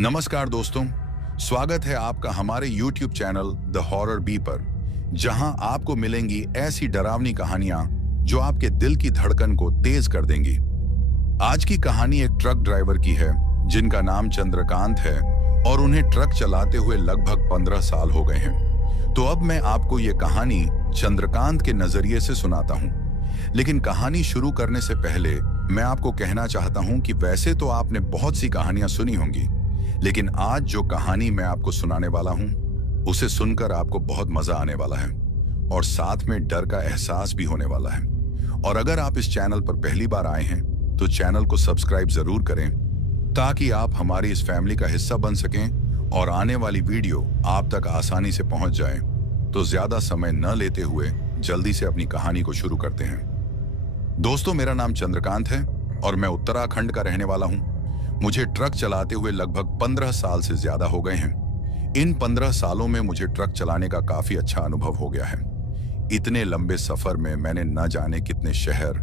नमस्कार दोस्तों, स्वागत है आपका हमारे YouTube channel the horror B पर, जहां आपको मिलेंगी ऐसी डरावनी कहानियां जो आपके दिल की धड़कन को तेज कर देंगी। आज की कहानी एक ट्रक ड्राइवर की है जिनका नाम चंद्रकांत है और उन्हें ट्रक चलाते हुए लगभग 15 साल हो गए हैं। तो अब मैं आपको ये कहानी चंद्रकांत के नजरिए से सुनाता हूँ। लेकिन कहानी शुरू करने से पहले मैं आपको कहना चाहता हूँ कि वैसे तो आपने बहुत सी कहानियां सुनी होंगी, लेकिन आज जो कहानी मैं आपको सुनाने वाला हूं उसे सुनकर आपको बहुत मजा आने वाला है और साथ में डर का एहसास भी होने वाला है। और अगर आप इस चैनल पर पहली बार आए हैं तो चैनल को सब्सक्राइब जरूर करें ताकि आप हमारी इस फैमिली का हिस्सा बन सकें और आने वाली वीडियो आप तक आसानी से पहुंच जाए। तो ज्यादा समय न लेते हुए जल्दी से अपनी कहानी को शुरू करते हैं। दोस्तों, मेरा नाम चंद्रकांत है और मैं उत्तराखंड का रहने वाला हूं। मुझे ट्रक चलाते हुए लगभग 15 साल से ज्यादा हो गए हैं। इन 15 सालों में मुझे ट्रक चलाने का काफी अच्छा अनुभव हो गया है। इतने लंबे सफर में मैंने न जाने कितने शहर,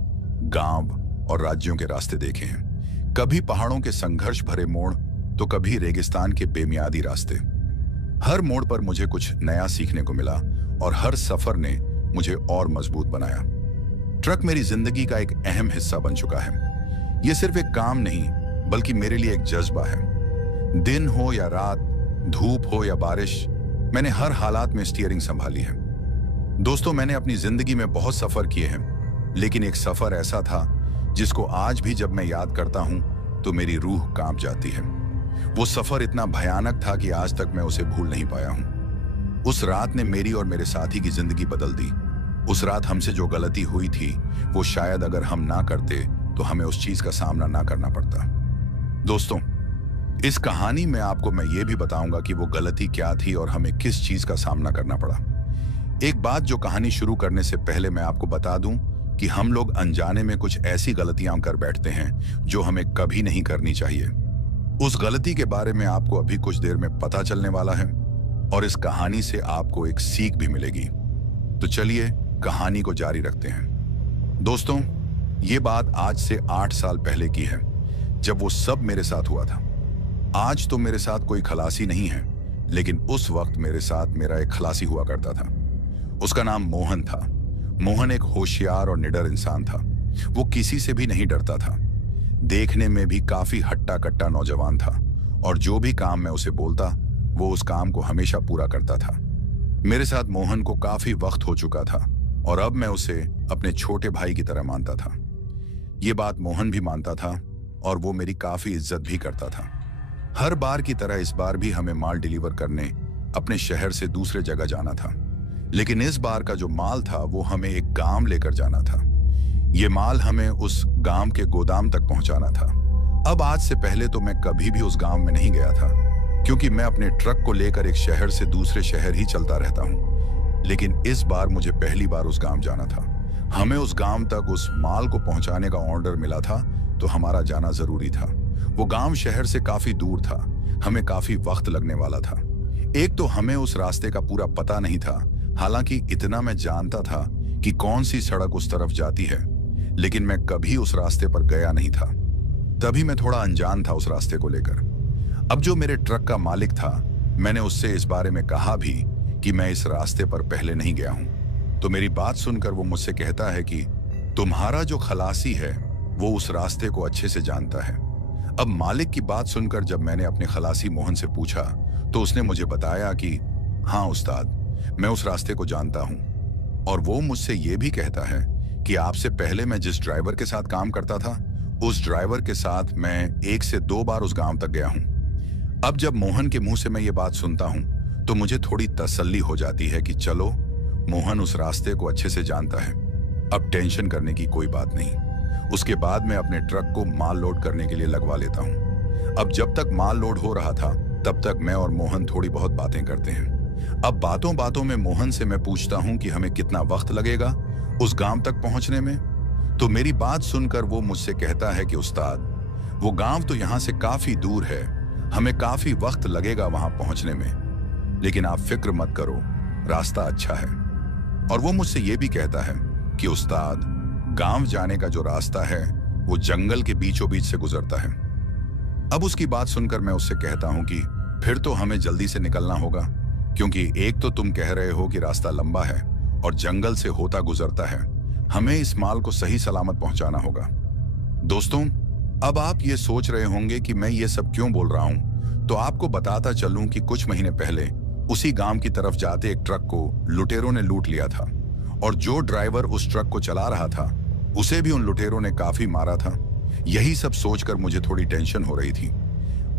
गांव और राज्यों के रास्ते देखे हैं। कभी पहाड़ों के संघर्ष भरे मोड़ तो कभी रेगिस्तान के बेमियादी रास्ते। हर मोड़ पर मुझे कुछ नया सीखने को मिला और हर सफर ने मुझे और मजबूत बनाया। ट्रक मेरी जिंदगी का एक अहम हिस्सा बन चुका है। ये सिर्फ एक काम नहीं बल्कि मेरे लिए एक जज्बा है। दिन हो या रात, धूप हो या बारिश, मैंने हर हालात में स्टीयरिंग संभाली है। दोस्तों, मैंने अपनी जिंदगी में बहुत सफर किए हैं, लेकिन एक सफर ऐसा था जिसको आज भी जब मैं याद करता हूं तो मेरी रूह कांप जाती है। वो सफर इतना भयानक था कि आज तक मैं उसे भूल नहीं पाया हूं। उस रात ने मेरी और मेरे साथी की जिंदगी बदल दी। उस रात हमसे जो गलती हुई थी वो शायद अगर हम ना करते तो हमें उस चीज का सामना ना करना पड़ता। दोस्तों, इस कहानी में आपको मैं ये भी बताऊंगा कि वो गलती क्या थी और हमें किस चीज का सामना करना पड़ा। एक बात जो कहानी शुरू करने से पहले मैं आपको बता दूं कि हम लोग अनजाने में कुछ ऐसी गलतियां कर बैठते हैं जो हमें कभी नहीं करनी चाहिए। उस गलती के बारे में आपको अभी कुछ देर में पता चलने वाला है और इस कहानी से आपको एक सीख भी मिलेगी। तो चलिए कहानी को जारी रखते हैं। दोस्तों, ये बात आज से 8 साल पहले की है, जब वो सब मेरे साथ हुआ था। आज तो मेरे साथ कोई खलासी नहीं है, लेकिन उस वक्त मेरे साथ मेरा एक खलासी हुआ करता था। उसका नाम मोहन था। मोहन एक होशियार और निडर इंसान था। वो किसी से भी नहीं डरता था। देखने में भी काफी हट्टा कट्टा नौजवान था और जो भी काम मैं उसे बोलता वो उस काम को हमेशा पूरा करता था। मेरे साथ मोहन को काफी वक्त हो चुका था और अब मैं उसे अपने छोटे भाई की तरह मानता था। ये बात मोहन भी मानता था और वो मेरी काफी इज्जत भी करता था। हर बार की तरह इस बार भी हमें माल डिलीवर करने अपने शहर से दूसरे जगह जाना था, लेकिन इस बार का जो माल था वो हमें एक गांव लेकर जाना था। ये माल हमें उस गांव के गोदाम तक पहुंचाना था। अब आज से पहले तो मैं कभी भी उस गांव में नहीं गया था, क्योंकि मैं अपने ट्रक को लेकर एक शहर से दूसरे शहर ही चलता रहता हूँ। लेकिन इस बार मुझे पहली बार उस गांव जाना था। हमें उस गांव तक उस माल को पहुंचाने का ऑर्डर मिला था, तो हमारा जाना जरूरी था। वो गांव शहर से काफी दूर था। हमें काफी वक्त लगने वाला था। एक तो हमें उस रास्ते का पूरा पता नहीं था। हालांकि इतना मैं जानता था कि कौन सी सड़क उस तरफ जाती है, लेकिन मैं कभी उस रास्ते पर गया नहीं था। तभी मैं थोड़ा अनजान था उस रास्ते को लेकर। अब जो मेरे ट्रक का मालिक था, मैंने उससे इस बारे में कहा भी कि मैं इस रास्ते पर पहले नहीं गया हूं। तो मेरी बात सुनकर वो मुझसे कहता है कि तुम्हारा जो खलासी है वो उस रास्ते को अच्छे से जानता है। अब मालिक की बात सुनकर जब मैंने अपने खलासी मोहन से पूछा तो उसने मुझे बताया कि हाँ उस्ताद, मैं उस रास्ते को जानता हूँ। और वो मुझसे ये भी कहता है कि आपसे पहले मैं जिस ड्राइवर के साथ काम करता था उस ड्राइवर के साथ मैं 1 से 2 बार उस गांव तक गया हूँ। अब जब मोहन के मुंह से मैं ये बात सुनता हूँ तो मुझे थोड़ी तसल्ली हो जाती है कि चलो, मोहन उस रास्ते को अच्छे से जानता है। अब टेंशन करने की कोई बात नहीं। उसके बाद मैं अपने ट्रक को माल लोड करने के लिए लगवा लेता हूँ। अब जब तक माल लोड हो रहा था तब तक मैं और मोहन थोड़ी बहुत बातें करते हैं। अब बातों बातों में मोहन से मैं पूछता हूँ कि हमें कितना वक्त लगेगा उस गांव तक पहुंचने में। तो मेरी बात सुनकर वो मुझसे कहता है कि उस्ताद, वो गांव तो यहाँ से काफी दूर है, हमें काफी वक्त लगेगा वहां पहुंचने में, लेकिन आप फिक्र मत करो, रास्ता अच्छा है। और वो मुझसे ये भी कहता है कि उस्ताद, गांव जाने का जो रास्ता है वो जंगल के बीचों बीच से गुजरता है। अब उसकी बात सुनकर मैं उससे कहता हूं कि फिर तो हमें जल्दी से निकलना होगा, क्योंकि एक तो तुम कह रहे हो कि रास्ता लंबा है और जंगल से होता गुजरता है। हमें इस माल को सही सलामत पहुंचाना होगा। दोस्तों, अब आप ये सोच रहे होंगे कि मैं ये सब क्यों बोल रहा हूं, तो आपको बताता चलूं कि कुछ महीने पहले उसी गांव की तरफ जाते एक ट्रक को लुटेरों ने लूट लिया था, और जो ड्राइवर उस ट्रक को चला रहा था उसे भी उन लुटेरों ने काफी मारा था। यही सब सोचकर मुझे थोड़ी टेंशन हो रही थी।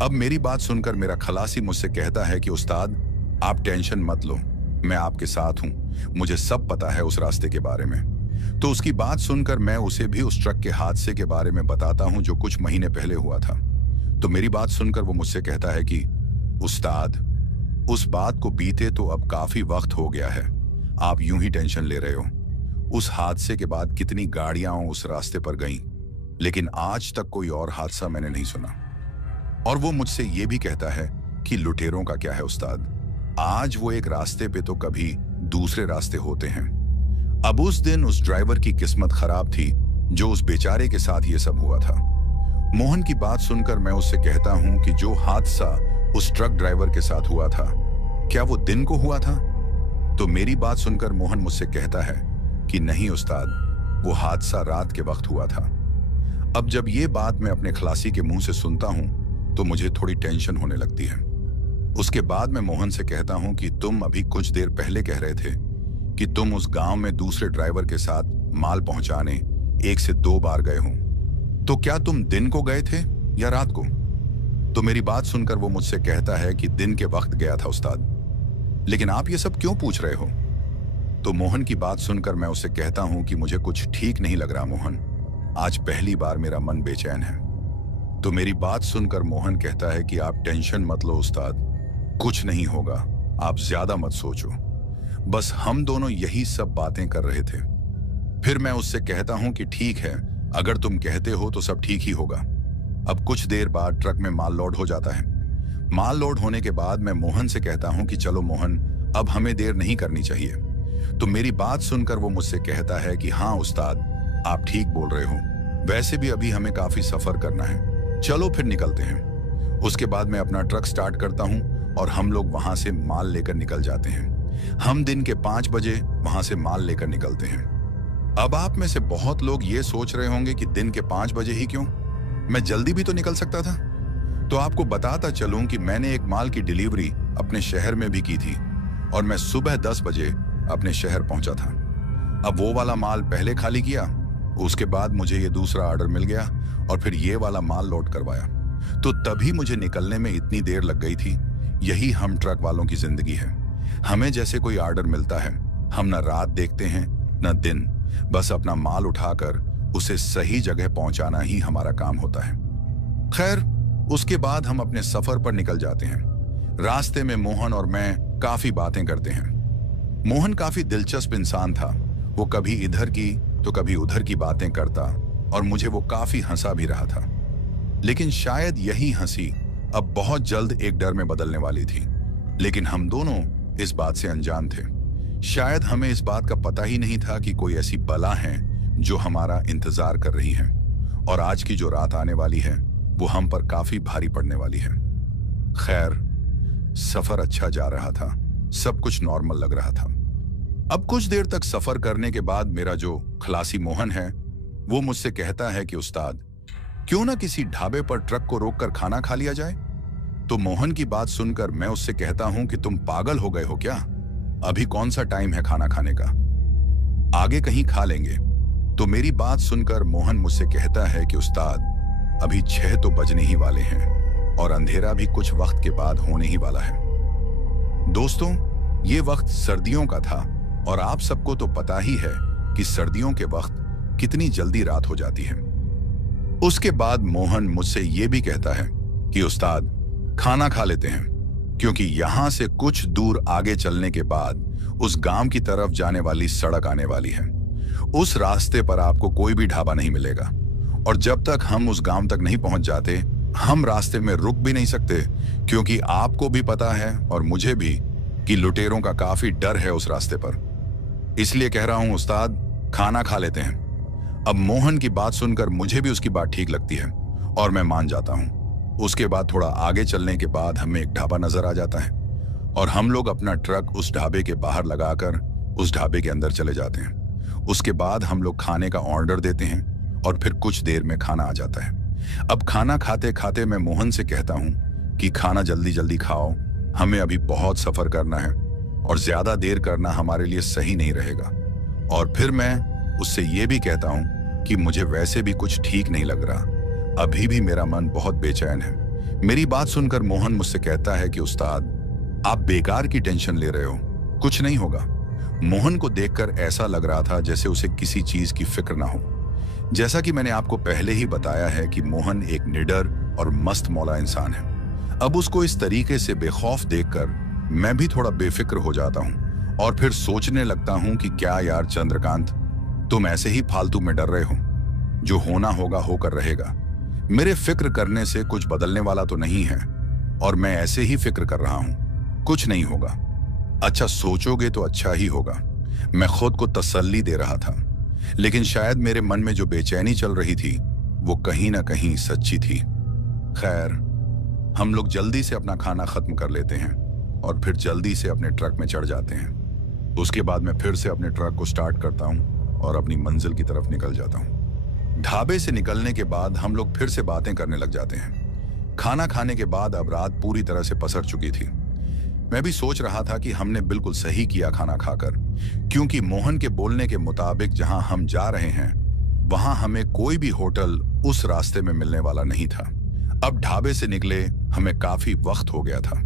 अब मेरी बात सुनकर मेरा खलासी मुझसे कहता है कि उस्ताद, आप टेंशन मत लो, मैं आपके साथ हूं, मुझे सब पता है उस रास्ते के बारे में। तो उसकी बात सुनकर मैं उसे भी उस ट्रक के हादसे के बारे में बताता हूं जो कुछ महीने पहले हुआ था। तो मेरी बात सुनकर वो मुझसे कहता है कि उस्ताद, उस बात को बीते तो अब काफी वक्त हो गया है, आप यूं ही टेंशन ले रहे हो। उस हादसे के बाद कितनी गाड़ियां उस रास्ते पर गईं, लेकिन आज तक कोई और हादसा मैंने नहीं सुना। और वो मुझसे ये भी कहता है कि लुटेरों का क्या है उस्ताद, आज वो एक रास्ते पे तो कभी दूसरे रास्ते होते हैं। अब उस दिन उस ड्राइवर की किस्मत खराब थी जो उस बेचारे के साथ ये सब हुआ था। मोहन की बात सुनकर मैं उससे कहता हूं कि जो हादसा उस ट्रक ड्राइवर के साथ हुआ था, क्या वो दिन को हुआ था? तो मेरी बात सुनकर मोहन मुझसे कहता है कि नहीं उस्ताद, वो हादसा रात के वक्त हुआ था। अब जब ये बात मैं अपने खलासी के मुंह से सुनता हूं तो मुझे थोड़ी टेंशन होने लगती है। उसके बाद मैं मोहन से कहता हूं कि तुम अभी कुछ देर पहले कह रहे थे कि तुम उस गांव में दूसरे ड्राइवर के साथ माल पहुंचाने 1 से 2 बार गए हो, तो क्या तुम दिन को गए थे या रात को? तो मेरी बात सुनकर वो मुझसे कहता है कि दिन के वक्त गया था उस्ताद। लेकिन आप ये सब क्यों पूछ रहे हो? तो मोहन की बात सुनकर मैं उससे कहता हूं कि मुझे कुछ ठीक नहीं लग रहा मोहन, आज पहली बार मेरा मन बेचैन है। तो मेरी बात सुनकर मोहन कहता है कि आप टेंशन मत लो उस्ताद, कुछ नहीं होगा, आप ज्यादा मत सोचो, बस हम दोनों यही सब बातें कर रहे थे। फिर मैं उससे कहता हूं कि ठीक है, अगर तुम कहते हो तो सब ठीक ही होगा। अब कुछ देर बाद ट्रक में माल लोड हो जाता है। माल लोड होने के बाद मैं मोहन से कहता हूं कि चलो मोहन, अब हमें देर नहीं करनी चाहिए। तो मेरी बात सुनकर वो मुझसे कहता है कि हाँ उस्ताद, आप ठीक बोल रहे हो, वैसे भी अभी हमें काफी सफर करना है, चलो फिर निकलते हैं। उसके बाद मैं अपना ट्रक स्टार्ट करता हूं और हम लोग वहां से माल लेकर निकल जाते हैं। हम दिन के 5 बजे वहां से माल लेकर निकलते हैं। अब आप में से बहुत लोग ये सोच रहे होंगे कि दिन के 5 बजे ही क्यों, मैं जल्दी भी तो निकल सकता था। तो आपको बताता चलूं कि मैंने एक माल की डिलीवरी अपने शहर में भी की थी और मैं सुबह 10 बजे अपने शहर पहुंचा था। अब वो वाला माल पहले खाली किया, उसके बाद मुझे ये दूसरा ऑर्डर मिल गया और फिर ये वाला माल लोड करवाया, तो तभी मुझे निकलने में इतनी देर लग गई थी। यही हम ट्रक वालों की जिंदगी है। हमें जैसे कोई ऑर्डर मिलता है, हम न रात देखते हैं न दिन, बस अपना माल उठाकर उसे सही जगह पहुंचाना ही हमारा काम होता है। खैर, उसके बाद हम अपने सफर पर निकल जाते हैं। रास्ते में मोहन और मैं काफी बातें करते हैं। मोहन काफी दिलचस्प इंसान था, वो कभी इधर की तो कभी उधर की बातें करता और मुझे वो काफी हंसा भी रहा था। लेकिन शायद यही हंसी अब बहुत जल्द एक डर में बदलने वाली थी, लेकिन हम दोनों इस बात से अनजान थे। शायद हमें इस बात का पता ही नहीं था कि कोई ऐसी बला है जो हमारा इंतजार कर रही है और आज की जो रात आने वाली है वो हम पर काफी भारी पड़ने वाली है। खैर, सफर अच्छा जा रहा था, सब कुछ नॉर्मल लग रहा था। अब कुछ देर तक सफर करने के बाद मेरा जो खलासी मोहन है वो मुझसे कहता है कि उस्ताद, क्यों ना किसी ढाबे पर ट्रक को रोककर खाना खा लिया जाए। तो मोहन की बात सुनकर मैं उससे कहता हूं कि तुम पागल हो गए हो क्या, अभी कौन सा टाइम है खाना खाने का, आगे कहीं खा लेंगे। तो मेरी बात सुनकर मोहन मुझसे कहता है कि उस्ताद, अभी 6 तो बजने ही वाले हैं और अंधेरा भी कुछ वक्त के बाद होने ही वाला है। दोस्तों, ये वक्त सर्दियों का था और आप सबको तो पता ही है कि सर्दियों के वक्त कितनी जल्दी रात हो जाती है। उसके बाद मोहन मुझसे ये भी कहता है कि उस्ताद, खाना खा लेते हैं, क्योंकि यहां से कुछ दूर आगे चलने के बाद उस गांव की तरफ जाने वाली सड़क आने वाली है। उस रास्ते पर आपको कोई भी ढाबा नहीं मिलेगा और जब तक हम उस गांव तक नहीं पहुंच जाते, हम रास्ते में रुक भी नहीं सकते, क्योंकि आपको भी पता है और मुझे भी कि लुटेरों का काफी डर है उस रास्ते पर। इसलिए कह रहा हूं उस्ताद, खाना खा लेते हैं। अब मोहन की बात सुनकर मुझे भी उसकी बात ठीक लगती है और मैं मान जाता हूं। उसके बाद थोड़ा आगे चलने के बाद हमें एक ढाबा नजर आ जाता है और हम लोग अपना ट्रक उस ढाबे के बाहर लगाकर उस ढाबे के अंदर चले जाते हैं। उसके बाद हम लोग खाने का ऑर्डर देते हैं और फिर कुछ देर में खाना आ जाता है। अब खाना खाते खाते मैं मोहन से कहता हूँ कि खाना जल्दी जल्दी खाओ, हमें अभी बहुत सफर करना है और ज्यादा देर करना हमारे लिए सही नहीं रहेगा। और फिर मैं उससे ये भी कहता हूँ कि मुझे वैसे भी कुछ ठीक नहीं लग रहा, अभी भी मेरा मन बहुत बेचैन है। मेरी बात सुनकर मोहन मुझसे कहता है कि उस्ताद, आप बेकार की टेंशन ले रहे हो, कुछ नहीं होगा। मोहन को देखकर ऐसा लग रहा था जैसे उसे किसी चीज की फिक्र ना हो। जैसा कि मैंने आपको पहले ही बताया है कि मोहन एक निडर और मस्त मौला इंसान है। अब उसको इस तरीके से बेखौफ देखकर मैं भी थोड़ा बेफिक्र हो जाता हूँ और फिर सोचने लगता हूँ कि क्या यार चंद्रकांत, तुम ऐसे ही फालतू में डर रहे हो, जो होना होगा होकर रहेगा। मेरे फिक्र करने से कुछ बदलने वाला तो नहीं है और मैं ऐसे ही फिक्र कर रहा हूं, कुछ नहीं होगा। अच्छा सोचोगे तो अच्छा ही होगा, मैं खुद को तसल्ली दे रहा था। लेकिन शायद मेरे मन में जो बेचैनी चल रही थी वो कहीं ना कहीं सच्ची थी। खैर, हम लोग जल्दी से अपना खाना खत्म कर लेते हैं और फिर जल्दी से अपने ट्रक में चढ़ जाते हैं। उसके बाद मैं फिर से अपने ट्रक को स्टार्ट करता हूं और अपनी मंजिल की तरफ निकल जाता हूं। ढाबे से निकलने के बाद हम लोग फिर से बातें करने लग जाते हैं। खाना खाने के बाद अब रात पूरी तरह से पसर चुकी थी। मैं भी सोच रहा था कि हमने बिल्कुल सही किया खाना खाकर, क्योंकि मोहन के बोलने के मुताबिक जहां हम जा रहे हैं वहां हमें कोई भी होटल उस रास्ते में मिलने वाला नहीं था। अब ढाबे से निकले हमें काफी वक्त हो गया था।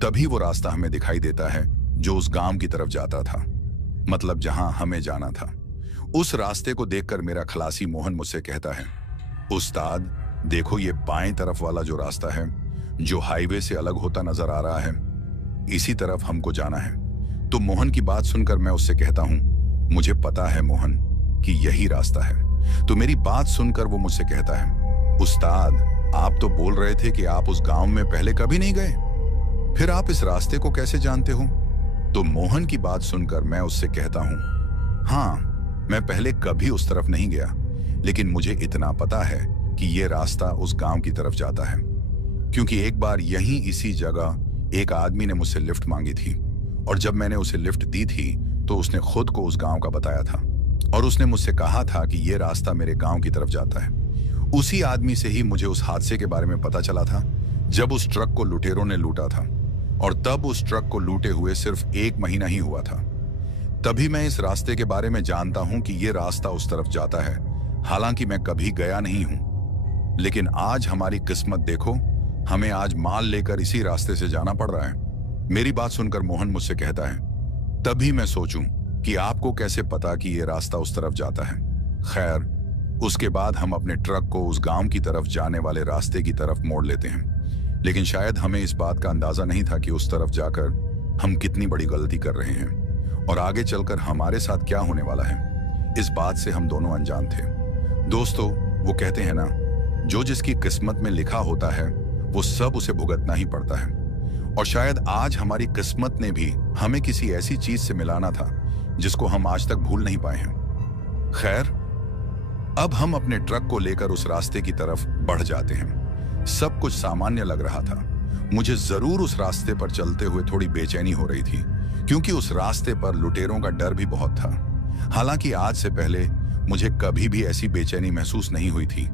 तभी वो रास्ता हमें दिखाई देता है जो उस गांव की तरफ जाता था, मतलब जहां हमें जाना था। उस रास्ते को देखकर मेरा खलासी मोहन मुझसे कहता है, उस्ताद देखो ये बाएं तरफ वाला जो रास्ता है जो हाईवे से अलग होता नजर आ रहा है, इसी तरफ हमको जाना है। तो मोहन की बात सुनकर मैं उससे कहता हूं, मुझे पता है मोहन कि यही रास्ता है। तो मेरी बात सुनकर वो मुझसे कहता है, उस्ताद आप तो बोल रहे थे कि आप उस गांव में पहले कभी नहीं गए, फिर आप इस रास्ते को कैसे जानते हो? तो मोहन की बात सुनकर मैं उससे कहता हूं, हाँ मैं पहले कभी उस तरफ नहीं गया, लेकिन मुझे इतना पता है कि ये रास्ता उस गांव की तरफ जाता है, क्योंकि एक बार यहीं इसी जगह एक आदमी ने मुझसे लिफ्ट मांगी थी और जब मैंने उसे लिफ्ट दी थी तो उसने खुद को उस गांव का बताया था और उसने मुझसे कहा था कि ये रास्ता मेरे गांव की तरफ जाता है। उसी आदमी से ही मुझे उस हादसे के बारे में पता चला था जब उस ट्रक को लुटेरों ने लूटा था, और तब उस ट्रक को लूटे हुए सिर्फ 1 महीना ही हुआ था। तभी मैं इस रास्ते के बारे में जानता हूं कि ये रास्ता उस तरफ जाता है, हालांकि मैं कभी गया नहीं हूं। लेकिन आज हमारी किस्मत देखो, हमें आज माल लेकर इसी रास्ते से जाना पड़ रहा है। मेरी बात सुनकर मोहन मुझसे कहता है, तभी मैं सोचूं कि आपको कैसे पता कि ये रास्ता उस तरफ जाता है। खैर, उसके बाद हम अपने ट्रक को उस गांव की तरफ जाने वाले रास्ते की तरफ मोड़ लेते हैं। लेकिन शायद हमें इस बात का अंदाजा नहीं था कि उस तरफ जाकर हम कितनी बड़ी गलती कर रहे हैं और आगे चलकर हमारे साथ क्या होने वाला है, इस बात से हम दोनों अनजान थे। दोस्तों, वो कहते हैं ना, जो जिसकी किस्मत में लिखा होता है वो सब उसे भुगतना ही पड़ता है, और शायद आज हमारी किस्मत ने भी हमें किसी ऐसी चीज से मिलाना था जिसको हम आज तक भूल नहीं पाए हैं। खैर, अब हम अपने ट्रक को लेकर उस रास्ते की तरफ बढ़ जाते हैं। सब कुछ सामान्य लग रहा था। मुझे जरूर उस रास्ते पर चलते हुए थोड़ी बेचैनी हो रही थी, क्योंकि उस रास्ते पर लुटेरों का डर भी बहुत था। हालांकि आज से पहले मुझे कभी भी ऐसी बेचैनी महसूस नहीं हुई थी,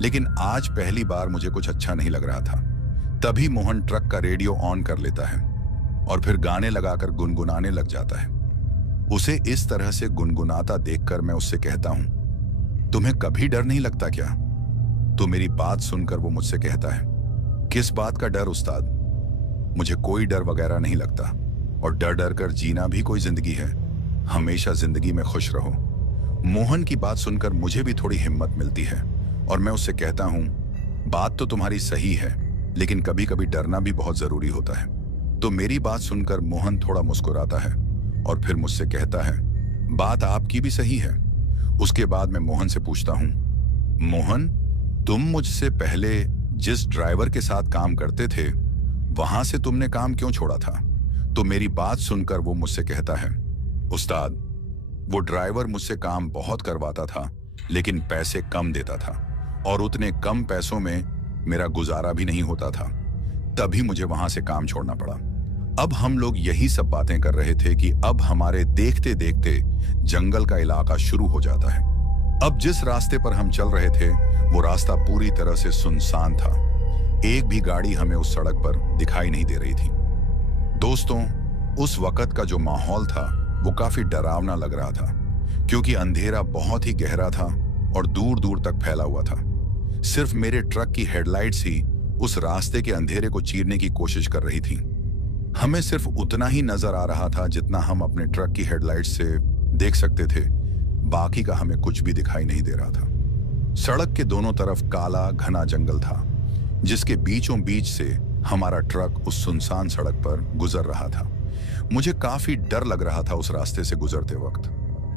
लेकिन आज पहली बार मुझे कुछ अच्छा नहीं लग रहा था। तभी मोहन ट्रक का रेडियो ऑन कर लेता है और फिर गाने लगाकर गुनगुनाने लग जाता है। उसे इस तरह से गुनगुनाता देखकर मैं उससे कहता हूं, तुम्हें कभी डर नहीं लगता क्या? तो मेरी बात सुनकर वो मुझसे कहता है, किस बात का डर उस्ताद? मुझे कोई डर वगैरह नहीं लगता, और डर डर कर जीना भी कोई जिंदगी है? हमेशा जिंदगी में खुश रहो। मोहन की बात सुनकर मुझे भी थोड़ी हिम्मत मिलती है और मैं उससे कहता हूं, बात तो तुम्हारी सही है, लेकिन कभी कभी डरना भी बहुत जरूरी होता है। तो मेरी बात सुनकर मोहन थोड़ा मुस्कुराता है और फिर मुझसे कहता है, बात आपकी भी सही है। उसके बाद मैं मोहन से पूछता हूं, मोहन, तुम मुझसे पहले जिस ड्राइवर के साथ काम करते थे वहां से तुमने काम क्यों छोड़ा था? तो मेरी बात सुनकर वो मुझसे कहता है, उस्ताद, वो ड्राइवर मुझसे काम बहुत करवाता था लेकिन पैसे कम देता था, और उतने कम पैसों में मेरा गुजारा भी नहीं होता था। तभी मुझे वहां से काम छोड़ना पड़ा। अब हम लोग यही सब बातें कर रहे थे कि अब हमारे देखते देखते जंगल का इलाका शुरू हो जाता है। अब जिस रास्ते पर हम चल रहे थे वो रास्ता पूरी तरह से सुनसान था। एक भी गाड़ी हमें उस सड़क पर दिखाई नहीं दे रही थी। दोस्तों, उस वक्त का जो माहौल था वो काफी डरावना लग रहा था, क्योंकि अंधेरा बहुत ही गहरा था और दूर दूर तक फैला हुआ था। सिर्फ मेरे ट्रक की हेडलाइट्स ही उस रास्ते के अंधेरे को चीरने की कोशिश कर रही थी। हमें सिर्फ उतना ही नजर आ रहा था जितना हम अपने ट्रक की हेडलाइट से देख सकते थे। बाकी का हमें कुछ भी दिखाई नहीं दे रहा था। सड़क के दोनों तरफ काला घना जंगल था, जिसके बीचों बीच से हमारा ट्रक उस सुनसान सड़क पर गुजर रहा था। मुझे काफी डर लग रहा था उस रास्ते से गुजरते वक्त।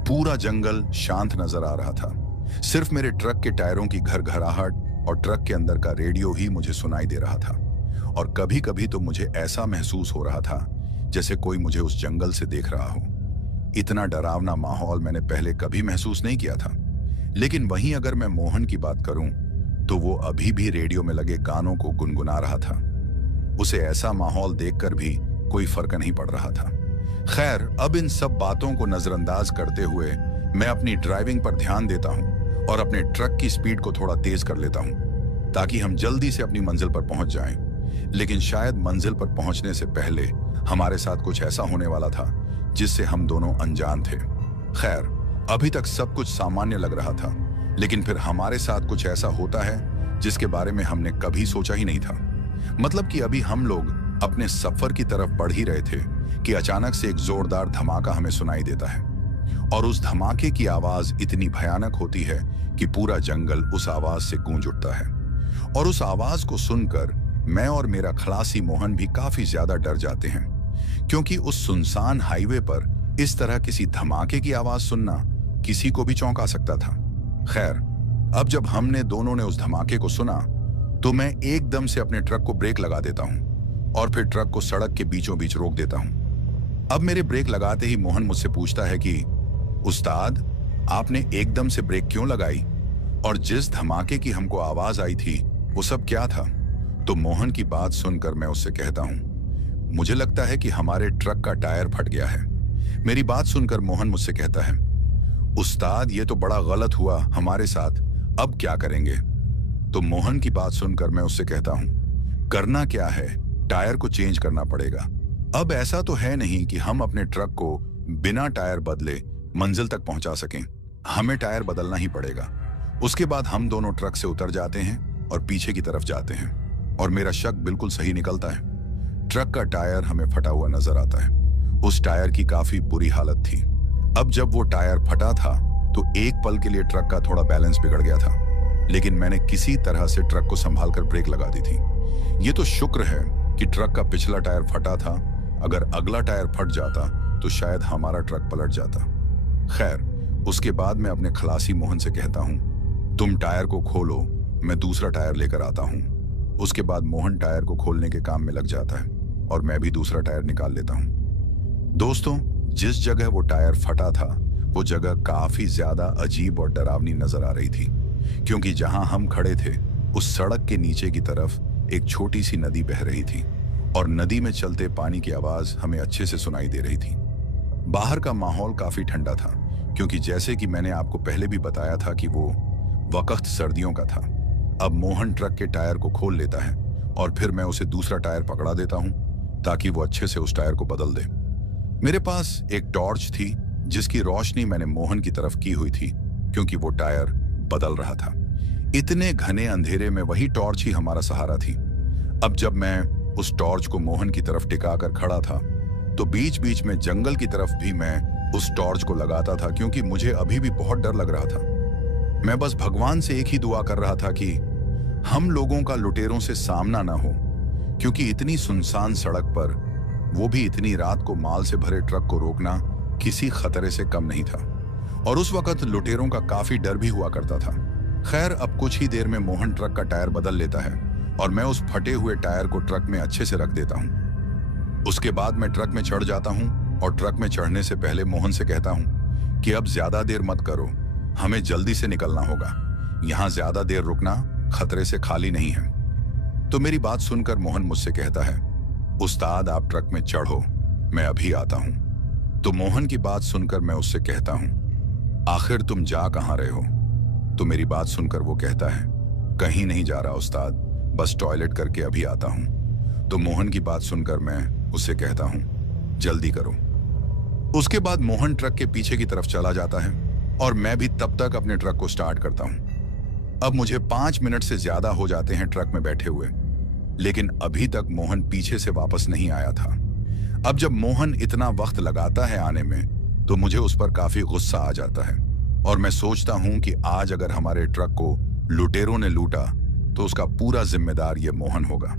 पूरा जंगल शांत नजर आ रहा था। सिर्फ मेरे ट्रक के टायरों की घरघराहट और ट्रक के अंदर का रेडियो ही मुझे सुनाई दे रहा था। और कभी कभी तो मुझे ऐसा महसूस हो रहा था जैसे कोई मुझे उस जंगल से देख रहा हो। इतना डरावना माहौल मैंने पहले कभी महसूस नहीं किया था। लेकिन वहीं अगर मैं मोहन की बात करूं तो वो अभी भी रेडियो में लगे गानों को गुनगुना रहा था। उसे ऐसा माहौल देखकर भी कोई फर्क नहीं पड़ रहा था। खैर, अब इन सब बातों को नजरअंदाज करते हुए मैं अपनी ड्राइविंग पर ध्यान देता हूं और अपने ट्रक की स्पीड को थोड़ा तेज कर लेता हूं ताकि हम जल्दी से अपनी मंजिल पर पहुंच जाएं। लेकिन शायद मंजिल पर पहुंचने से पहले हमारे साथ कुछ ऐसा होने वाला था जिससे हम दोनों अनजान थे। खैर, अभी तक सब कुछ सामान्य लग रहा था, लेकिन फिर हमारे साथ कुछ ऐसा होता है जिसके बारे में हमने कभी सोचा ही नहीं था। मतलब कि अभी हम लोग अपने सफर की तरफ बढ़ ही रहे थे कि अचानक से एक जोरदार धमाका हमें सुनाई देता है। और उस धमाके की आवाज इतनी भयानक होती है कि पूरा जंगल उस आवाज से गूंज उठता है। और उस आवाज को सुनकर मैं और मेरा खलासी मोहन भी काफी ज्यादा डर जाते हैं, क्योंकि उस सुनसान हाईवे पर इस तरह किसी धमाके की आवाज सुनना किसी को भी चौंका सकता था। खैर, अब जब हमने दोनों ने उस धमाके को सुना तो मैं एकदम से अपने ट्रक को ब्रेक लगा देता हूं और फिर ट्रक को सड़क के बीचों बीच रोक देता हूं। अब मेरे ब्रेक लगाते ही मोहन मुझसे पूछता है कि उस्ताद, आपने एकदम से ब्रेक क्यों लगाई? और जिस धमाके की हमको आवाज आई थी वो सब क्या था? तो मोहन की बात सुनकर मैं उससे कहता हूं, मुझे लगता है कि हमारे ट्रक का टायर फट गया है। मेरी बात सुनकर मोहन मुझसे कहता है, उस्ताद, ये तो बड़ा गलत हुआ हमारे साथ, अब क्या करेंगे? तो मोहन की बात सुनकर मैं उससे कहता हूं, करना क्या है, टायर को चेंज करना पड़ेगा। अब ऐसा तो है नहीं कि हम अपने ट्रक को बिना टायर बदले मंजिल तक पहुंचा सकें। हमें टायर बदलना ही पड़ेगा। उसके बाद हम दोनों ट्रक से उतर जाते हैं और पीछे की तरफ जाते हैं। और मेरा शक बिल्कुल सही निकलता है। ट्रक का टायर हमें फटा हुआ नजर आता है। उस टायर की काफी बुरी हालत थी। अब जब वो टायर फटा था तो एक पल के लिए ट्रक का थोड़ा बैलेंस बिगड़ गया था, लेकिन मैंने किसी तरह से ट्रक को संभालकर ब्रेक लगा दी थी। ये तो शुक्र है कि ट्रक का पिछला टायर फटा था। अगर अगला टायर फट जाता तो शायद हमारा ट्रक पलट जाता। खैर, उसके बाद मैं अपने खलासी मोहन से कहता हूं, तुम टायर को खोलो, मैं दूसरा टायर लेकर आता हूं। उसके बाद मोहन टायर को खोलने के काम में लग जाता है और मैं भी दूसरा टायर निकाल लेता हूं। दोस्तों, जिस जगह वो टायर फटा था वो जगह काफी ज्यादा अजीब और डरावनी नजर आ रही थी, क्योंकि जहां हम खड़े थे उस सड़क के नीचे की तरफ एक छोटी सी नदी बह रही थी और नदी में चलते पानी की आवाज हमें अच्छे से सुनाई दे रही थी। बाहर का माहौल काफी ठंडा था, क्योंकि जैसे कि मैंने आपको पहले भी बताया था कि वो वक्त सर्दियों का था। अब मोहन ट्रक के टायर को खोल लेता है और फिर मैं उसे दूसरा टायर पकड़ा देता हूं ताकि वो अच्छे से उस टायर को बदल दे। मेरे पास एक टॉर्च थी जिसकी रोशनी मैंने मोहन की तरफ की हुई थी, क्योंकि वो टायर बदल रहा था। इतने घने अंधेरे में वही टॉर्च ही हमारा सहारा थी। अब जब मैं उस टॉर्च को मोहन की तरफ टिकाकर खड़ा था तो बीच बीच में जंगल की तरफ भी मैं उस टॉर्च को लगाता था, क्योंकि मुझे अभी भी बहुत डर लग रहा था। मैं बस भगवान से एक ही दुआ कर रहा था कि हम लोगों का लुटेरों से सामना ना हो, क्योंकि इतनी सुनसान सड़क पर, वो भी इतनी रात को माल से भरे ट्रक को रोकना किसी खतरे से कम नहीं था। और उस वक्त लुटेरों का काफी डर भी हुआ करता था। खैर, अब कुछ ही देर में मोहन ट्रक का टायर बदल लेता है और मैं उस फटे हुए टायर को ट्रक में अच्छे से रख देता हूं। उसके बाद मैं ट्रक में चढ़ जाता हूं और ट्रक में चढ़ने से पहले मोहन से कहता हूं कि अब ज्यादा देर मत करो, हमें जल्दी से निकलना होगा। यहां ज्यादा देर रुकना खतरे से खाली नहीं है। तो मेरी बात सुनकर मोहन मुझसे कहता है, उस्ताद आप ट्रक में चढ़ो, मैं अभी आता हूं। तो मोहन की बात सुनकर मैं उससे कहता हूं, आखिर तुम जा कहां रहे हो? तो मेरी बात सुनकर वो कहता है, कहीं नहीं जा रहा उस्ताद, बस टॉयलेट करके अभी आता हूं। तो मोहन की बात सुनकर मैं उससे कहता हूं, जल्दी करो। उसके बाद मोहन ट्रक के पीछे की तरफ चला जाता है और मैं भी तब तक अपने ट्रक को स्टार्ट करता हूं। अब मुझे 5 मिनट से ज्यादा हो जाते हैं ट्रक में बैठे हुए, लेकिन अभी तक मोहन पीछे से वापस नहीं आया था। अब जब मोहन इतना वक्त लगाता है आने में, तो मुझे उस पर काफी गुस्सा आ जाता है और मैं सोचता हूं कि आज अगर हमारे ट्रक को लुटेरों ने लूटा तो उसका पूरा जिम्मेदार ये मोहन होगा।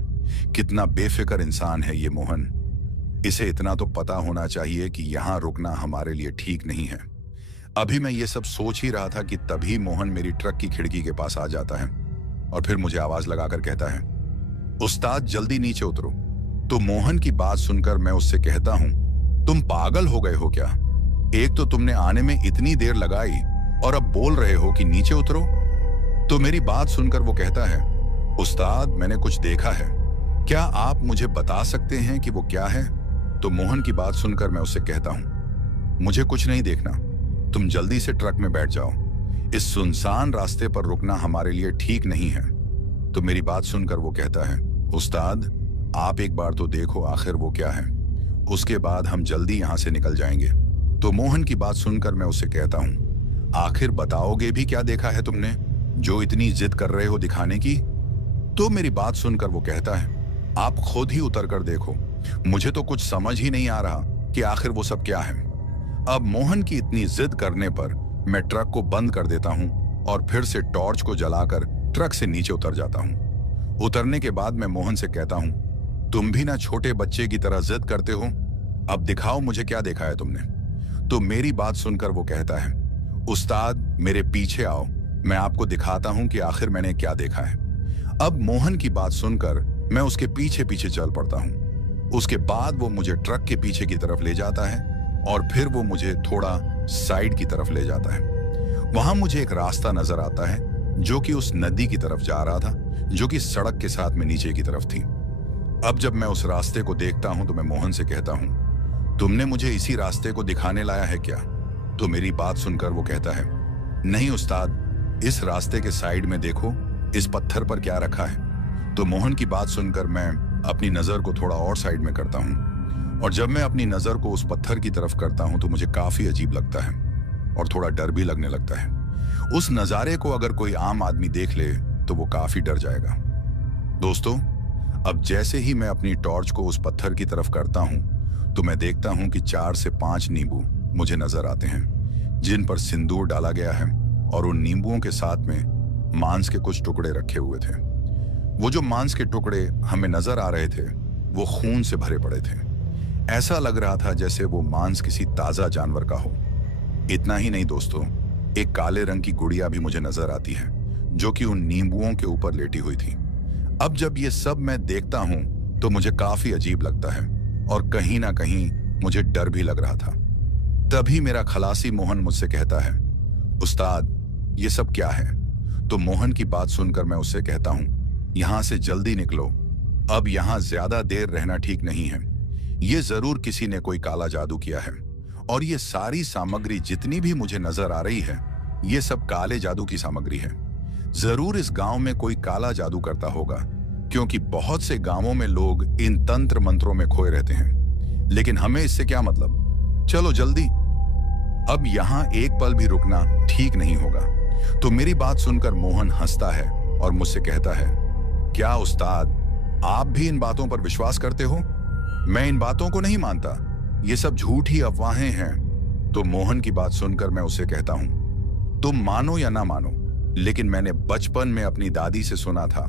कितना बेफिक्र इंसान है ये मोहन। इसे इतना तो पता होना चाहिए कि यहां रुकना हमारे लिए ठीक नहीं है। अभी मैं ये सब सोच ही रहा था कि तभी मोहन मेरी ट्रक की खिड़की के पास आ जाता है और फिर मुझे आवाज लगाकर कहता है, उस्ताद जल्दी नीचे उतरो। तो मोहन की बात सुनकर मैं उससे कहता हूं, तुम पागल हो गए हो क्या? एक तो तुमने आने में इतनी देर लगाई और अब बोल रहे हो कि नीचे उतरो। तो मेरी बात सुनकर वो कहता है, उस्ताद मैंने कुछ देखा है, क्या आप मुझे बता सकते हैं कि वो क्या है? तो मोहन की बात सुनकर मैं उससे कहता हूं, मुझे कुछ नहीं देखना, तुम जल्दी से ट्रक में बैठ जाओ। इस सुनसान रास्ते पर रुकना हमारे लिए ठीक नहीं है। तो मेरी बात सुनकर वो कहता है, उस्ताद आप एक बार तो देखो आखिर वो क्या है, उसके बाद हम जल्दी यहां से निकल जाएंगे। तो मोहन की बात सुनकर मैं उससे कहता हूं, आखिर बताओगे भी क्या देखा है तुमने जो इतनी जिद कर रहे हो दिखाने की? तो मेरी बात सुनकर वो कहता है, आप खुद ही उतर कर देखो, मुझे तो कुछ समझ ही नहीं आ रहा कि आखिर वो सब क्या है। अब मोहन की इतनी जिद करने पर मैं ट्रक को बंद कर देता हूं और फिर से टॉर्च को जलाकर ट्रक से नीचे उतर जाता हूं। उतरने के बाद मैं मोहन से कहता हूं, तुम भी ना छोटे बच्चे की तरह जिद करते हो, अब दिखाओ मुझे क्या देखा है तुमने। तो मेरी बात सुनकर वो कहता है, उस्ताद मेरे पीछे आओ, मैं आपको दिखाता हूं कि आखिर मैंने क्या देखा है। अब मोहन की बात सुनकर मैं उसके पीछे पीछे चल पड़ता हूं। उसके बाद वो मुझे ट्रक के पीछे की तरफ ले जाता है और फिर वो मुझे थोड़ा साइड की तरफ ले जाता है। वहां मुझे एक रास्ता नजर आता है जो कि उस नदी की तरफ जा रहा था, जो कि सड़क के साथ में नीचे की तरफ थी। अब जब मैं उस रास्ते को देखता हूं तो मैं मोहन से कहता हूं, तुमने मुझे इसी रास्ते को दिखाने लाया है क्या? तो मेरी बात सुनकर वो कहता है, नहीं उस्ताद, इस रास्ते के साइड में देखो, इस पत्थर पर क्या रखा है। तो मोहन की बात सुनकर मैं अपनी नजर को थोड़ा और साइड में करता हूं और जब मैं अपनी नजर को उस पत्थर की तरफ करता हूं तो मुझे काफी अजीब लगता है और थोड़ा डर भी लगने लगता है। उस नजारे को अगर कोई आम आदमी देख ले तो वो काफी डर जाएगा। दोस्तों, अब जैसे ही मैं अपनी टॉर्च को उस पत्थर की तरफ करता हूं तो मैं देखता हूं कि 4 से 5 नींबू मुझे नजर आते हैं जिन पर सिंदूर डाला गया है और उन नींबुओं के साथ में मांस के कुछ टुकड़े रखे हुए थे। वो जो मांस के टुकड़े हमें नजर आ रहे थे वो खून से भरे पड़े थे। ऐसा लग रहा था जैसे वो मांस किसी ताजा जानवर का हो। इतना ही नहीं दोस्तों, एक काले रंग की गुड़िया भी मुझे नजर आती है जो कि उन नींबुओं के ऊपर लेटी हुई थी। अब जब ये सब मैं देखता हूं तो मुझे काफी अजीब लगता है और कहीं ना कहीं मुझे डर भी लग रहा था। तभी मेरा खलासी मोहन मुझसे कहता है, उस्ताद ये सब क्या है? तो मोहन की बात सुनकर मैं उससे कहता हूं, यहां से जल्दी निकलो, अब यहां ज्यादा देर रहना ठीक नहीं है। ये जरूर किसी ने कोई काला जादू किया है और ये सारी सामग्री जितनी भी मुझे नजर आ रही है ये सब काले जादू की सामग्री है। जरूर इस गांव में कोई काला जादू करता होगा क्योंकि बहुत से गांवों में लोग इन तंत्र मंत्रों में खोए रहते हैं, लेकिन हमें इससे क्या मतलब। चलो जल्दी, अब यहां एक पल भी रुकना ठीक नहीं होगा। तो मेरी बात सुनकर मोहन हंसता है और मुझसे कहता है, क्या उस्ताद आप भी इन बातों पर विश्वास करते हो? मैं इन बातों को नहीं मानता, ये सब झूठी अफवाहें हैं। तो मोहन की बात सुनकर मैं उसे कहता हूं, तुम मानो या ना मानो, लेकिन मैंने बचपन में अपनी दादी से सुना था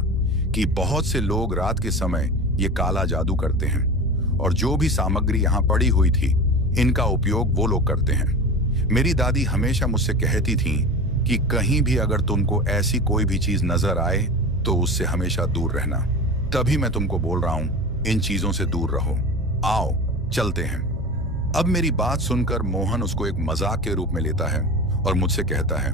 कि बहुत से लोग रात के समय ये काला जादू करते हैं और जो भी सामग्री यहाँ पड़ी हुई थी इनका उपयोग वो लोग करते हैं। मेरी दादी हमेशा मुझसे कहती थी कि कहीं भी अगर तुमको ऐसी कोई भी चीज नजर आए तो उससे हमेशा दूर रहना। तभी मैं तुमको बोल रहा हूं, इन चीजों से दूर रहो। आओ चलते हैं। अब मेरी बात सुनकर मोहन उसको एक मजाक के रूप में लेता है और मुझसे कहता है,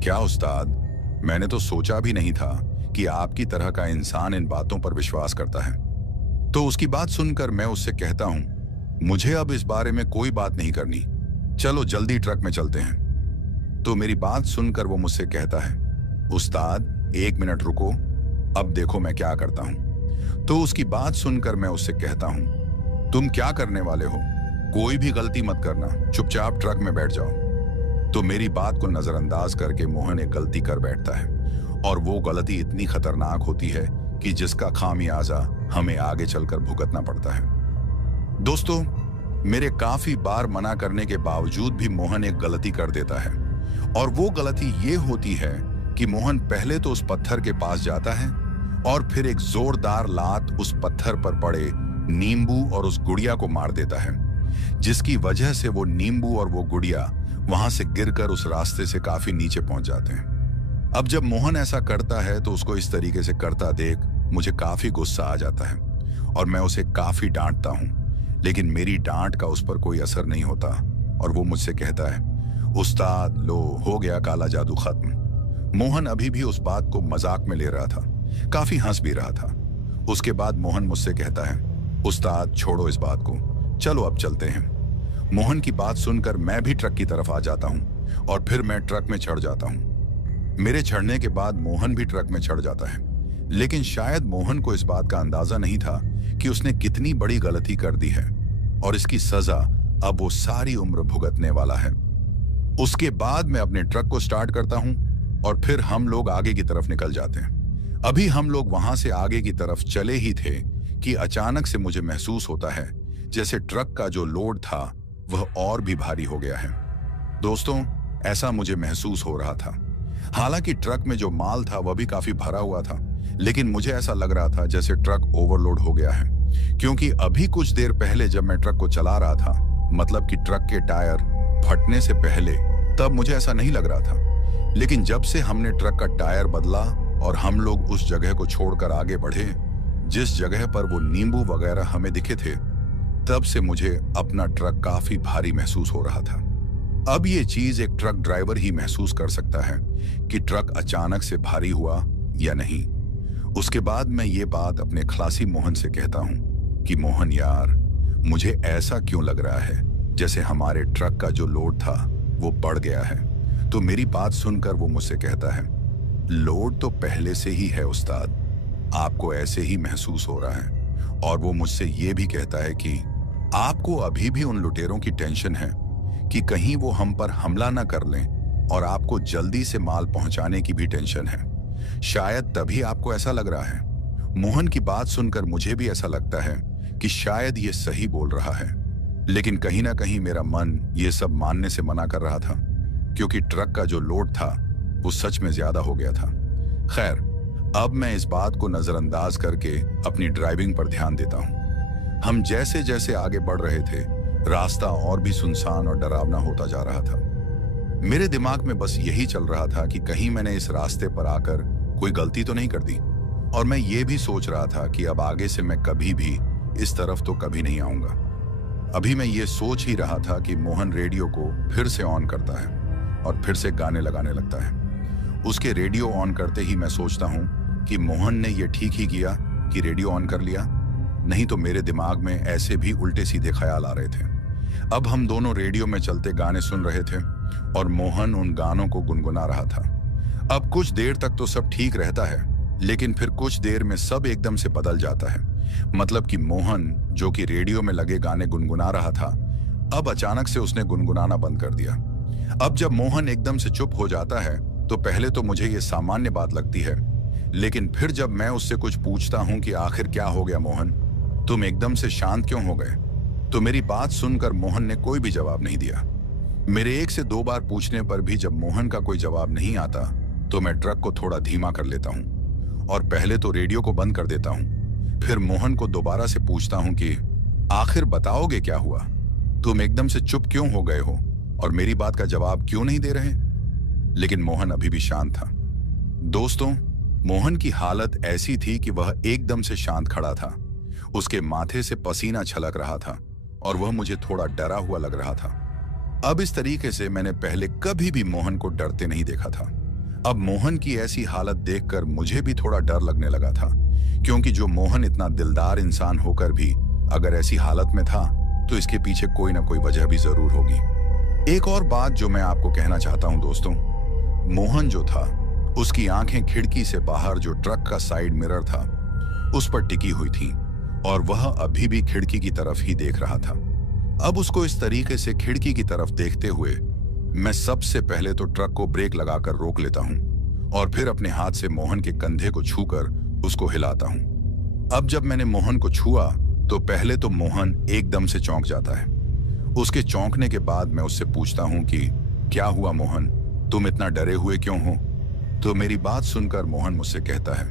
क्या उस्ताद, मैंने तो सोचा भी नहीं था कि आपकी तरह का इंसान इन बातों पर विश्वास करता है। तो उसकी बात सुनकर मैं उससे कहता हूं, मुझे अब इस बारे में कोई बात नहीं करनी, चलो जल्दी ट्रक में चलते हैं। तो मेरी बात सुनकर वो मुझसे कहता है, उस्ताद 1 मिनट रुको, अब देखो मैं क्या करता हूं। तो उसकी बात सुनकर मैं उससे कहता हूं, तुम क्या करने वाले हो? कोई भी गलती मत करना, चुपचाप ट्रक में बैठ जाओ। तो मेरी बात को नजरअंदाज करके मोहन एक गलती कर बैठता है, और वो गलती इतनी खतरनाक होती है कि जिसका खामियाजा हमें आगे चलकर भुगतना पड़ता है। दोस्तों, मेरे काफी बार मना करने के बावजूद भी मोहन एक गलती कर देता है, और वो गलती ये होती है कि मोहन पहले तो उस पत्थर के पास जाता है और फिर एक जोरदार लात उस पत्थर पर पड़े नींबू और उस गुड़िया को मार देता है, जिसकी वजह से वो नींबू और वो गुड़िया वहां से गिरकर उस रास्ते से काफी नीचे पहुंच जाते हैं। अब जब मोहन ऐसा करता है तो उसको इस तरीके से करता देख मुझे काफी गुस्सा आ जाता है और मैं उसे काफी डांटता हूं, लेकिन मेरी डांट का उस पर कोई असर नहीं होता और वो मुझसे कहता है, उस्ताद लो, हो गया काला जादू खत्म। मोहन अभी भी उस बात को मजाक में ले रहा था, काफी हंस भी रहा था। उसके बाद मोहन मुझसे कहता है, उस्ताद छोड़ो इस बात को, चलो अब चलते हैं। मोहन की बात सुनकर मैं भी ट्रक की तरफ आ जाता हूं और फिर मैं ट्रक में चढ़ जाता हूं। मेरे चढ़ने के बाद मोहन भी ट्रक में चढ़ जाता है, लेकिन शायद मोहन को इस बात का अंदाजा नहीं था कि उसने कितनी बड़ी गलती कर दी है और इसकी सजा अब वो सारी उम्र भुगतने वाला है। उसके बाद मैं अपने ट्रक को स्टार्ट करता हूं और फिर हम लोग आगे की तरफ निकल जाते हैं। अभी हम लोग वहां से आगे की तरफ चले ही थे कि अचानक से मुझे महसूस होता है जैसे ट्रक का जो लोड था वह और भी भारी हो गया है। दोस्तों, ऐसा मुझे महसूस हो रहा था। हालांकि ट्रक में जो माल था वह भी काफी भरा हुआ था, लेकिन मुझे ऐसा लग रहा था जैसे ट्रक ओवरलोड हो गया है, क्योंकि अभी कुछ देर पहले जब मैं ट्रक को चला रहा था, मतलब कि ट्रक के टायर फटने से पहले, तब मुझे ऐसा नहीं लग रहा था। लेकिन जब से हमने ट्रक का टायर बदला और हम लोग उस जगह को छोड़कर आगे बढ़े जिस जगह पर वो नींबू वगैरह हमें दिखे थे, तब से मुझे अपना ट्रक काफी भारी महसूस हो रहा था। अब ये चीज एक ट्रक ड्राइवर ही महसूस कर सकता है कि ट्रक अचानक से भारी हुआ या नहीं। उसके बाद मैं ये बात अपने खलासी मोहन से कहता हूं कि मोहन यार, मुझे ऐसा क्यों लग रहा है जैसे हमारे ट्रक का जो लोड था वो बढ़ गया है। तो मेरी बात सुनकर वो मुझसे कहता है, लोड तो पहले से ही है उस्ताद, आपको ऐसे ही महसूस हो रहा है। और वो मुझसे ये भी कहता है कि आपको अभी भी उन लुटेरों की टेंशन है कि कहीं वो हम पर हमला ना कर लें, और आपको जल्दी से माल पहुंचाने की भी टेंशन है। शायद तभी आपको ऐसा लग रहा है। मोहन की बात सुनकर मुझे भी ऐसा लगता है कि शायद ये सही बोल रहा है, लेकिन कहीं ना कहीं मेरा मन ये सब मानने से मना कर रहा था, क्योंकि ट्रक का जो लोड था वो सच में ज्यादा हो गया था। खैर, अब मैं इस बात को नजरअंदाज करके अपनी ड्राइविंग पर ध्यान देता हूं। हम जैसे जैसे आगे बढ़ रहे थे, रास्ता और भी सुनसान और डरावना होता जा रहा था। मेरे दिमाग में बस यही चल रहा था कि कहीं मैंने इस रास्ते पर आकर कोई गलती तो नहीं कर दी, और मैं ये भी सोच रहा था कि अब आगे से मैं कभी भी इस तरफ तो कभी नहीं आऊंगा। अभी मैं ये सोच ही रहा था कि मोहन रेडियो को फिर से ऑन करता है और फिर से गाने लगाने लगता है। उसके रेडियो ऑन करते ही मैं सोचता हूं कि मोहन ने यह ठीक ही किया कि रेडियो ऑन कर लिया, नहीं तो मेरे दिमाग में ऐसे भी उल्टे सीधे ख्याल आ रहे थे। अब हम दोनों रेडियो में चलते गाने सुन रहे थे और मोहन उन गानों को गुनगुना रहा था। अब कुछ देर तक तो सब ठीक रहता है, लेकिन फिर कुछ देर में सब एकदम से बदल जाता है। मतलब कि मोहन, जो कि रेडियो में लगे गाने गुनगुना रहा था, अब अचानक से उसने गुनगुनाना बंद कर दिया। अब जब मोहन एकदम से चुप हो जाता है तो पहले तो मुझे ये सामान्य बात लगती है, लेकिन फिर जब मैं उससे कुछ पूछता हूं कि आखिर क्या हो गया मोहन, तुम एकदम से शांत क्यों हो गए, तो मेरी बात सुनकर मोहन ने कोई भी जवाब नहीं दिया। मेरे 1 से 2 बार पूछने पर भी जब मोहन का कोई जवाब नहीं आता तो मैं ट्रक को थोड़ा धीमा कर लेता हूं और पहले तो रेडियो को बंद कर देता हूं। फिर मोहन को दोबारा से पूछता हूं कि आखिर बताओगे क्या हुआ, तुम एकदम से चुप क्यों हो गए हो और मेरी बात का जवाब क्यों नहीं दे रहे। लेकिन मोहन अभी भी शांत था। दोस्तों, मोहन की हालत ऐसी थी कि वह एकदम से शांत खड़ा था। उसके माथे से पसीना छलक रहा था और वह मुझे थोड़ा डरा हुआ लग रहा था। अब इस तरीके से मैंने पहले कभी भी मोहन को डरते नहीं देखा था। अब मोहन की ऐसी हालत देखकर मुझे भी थोड़ा डर लगने लगा था, क्योंकि जो मोहन इतना दिलदार इंसान होकर भी अगर ऐसी हालत में था तो इसके पीछे कोई ना कोई वजह भी जरूर होगी। एक और बात जो मैं आपको कहना चाहता हूं दोस्तों, मोहन जो था उसकी आंखें खिड़की से बाहर जो ट्रक का साइड मिरर था उस पर टिकी हुई थी और वह अभी भी खिड़की की तरफ ही देख रहा था। अब उसको इस तरीके से खिड़की की तरफ देखते हुए मैं सबसे पहले तो ट्रक को ब्रेक लगाकर रोक लेता हूं और फिर अपने हाथ से मोहन के कंधे को छूकर उसको हिलाता हूं। अब जब मैंने मोहन को छुआ तो पहले तो मोहन एकदम से चौंक जाता है। उसके चौंकने के बाद मैं उससे पूछता हूं कि क्या हुआ मोहन, तुम इतना डरे हुए क्यों हो? तो मेरी बात सुनकर मोहन मुझसे कहता है,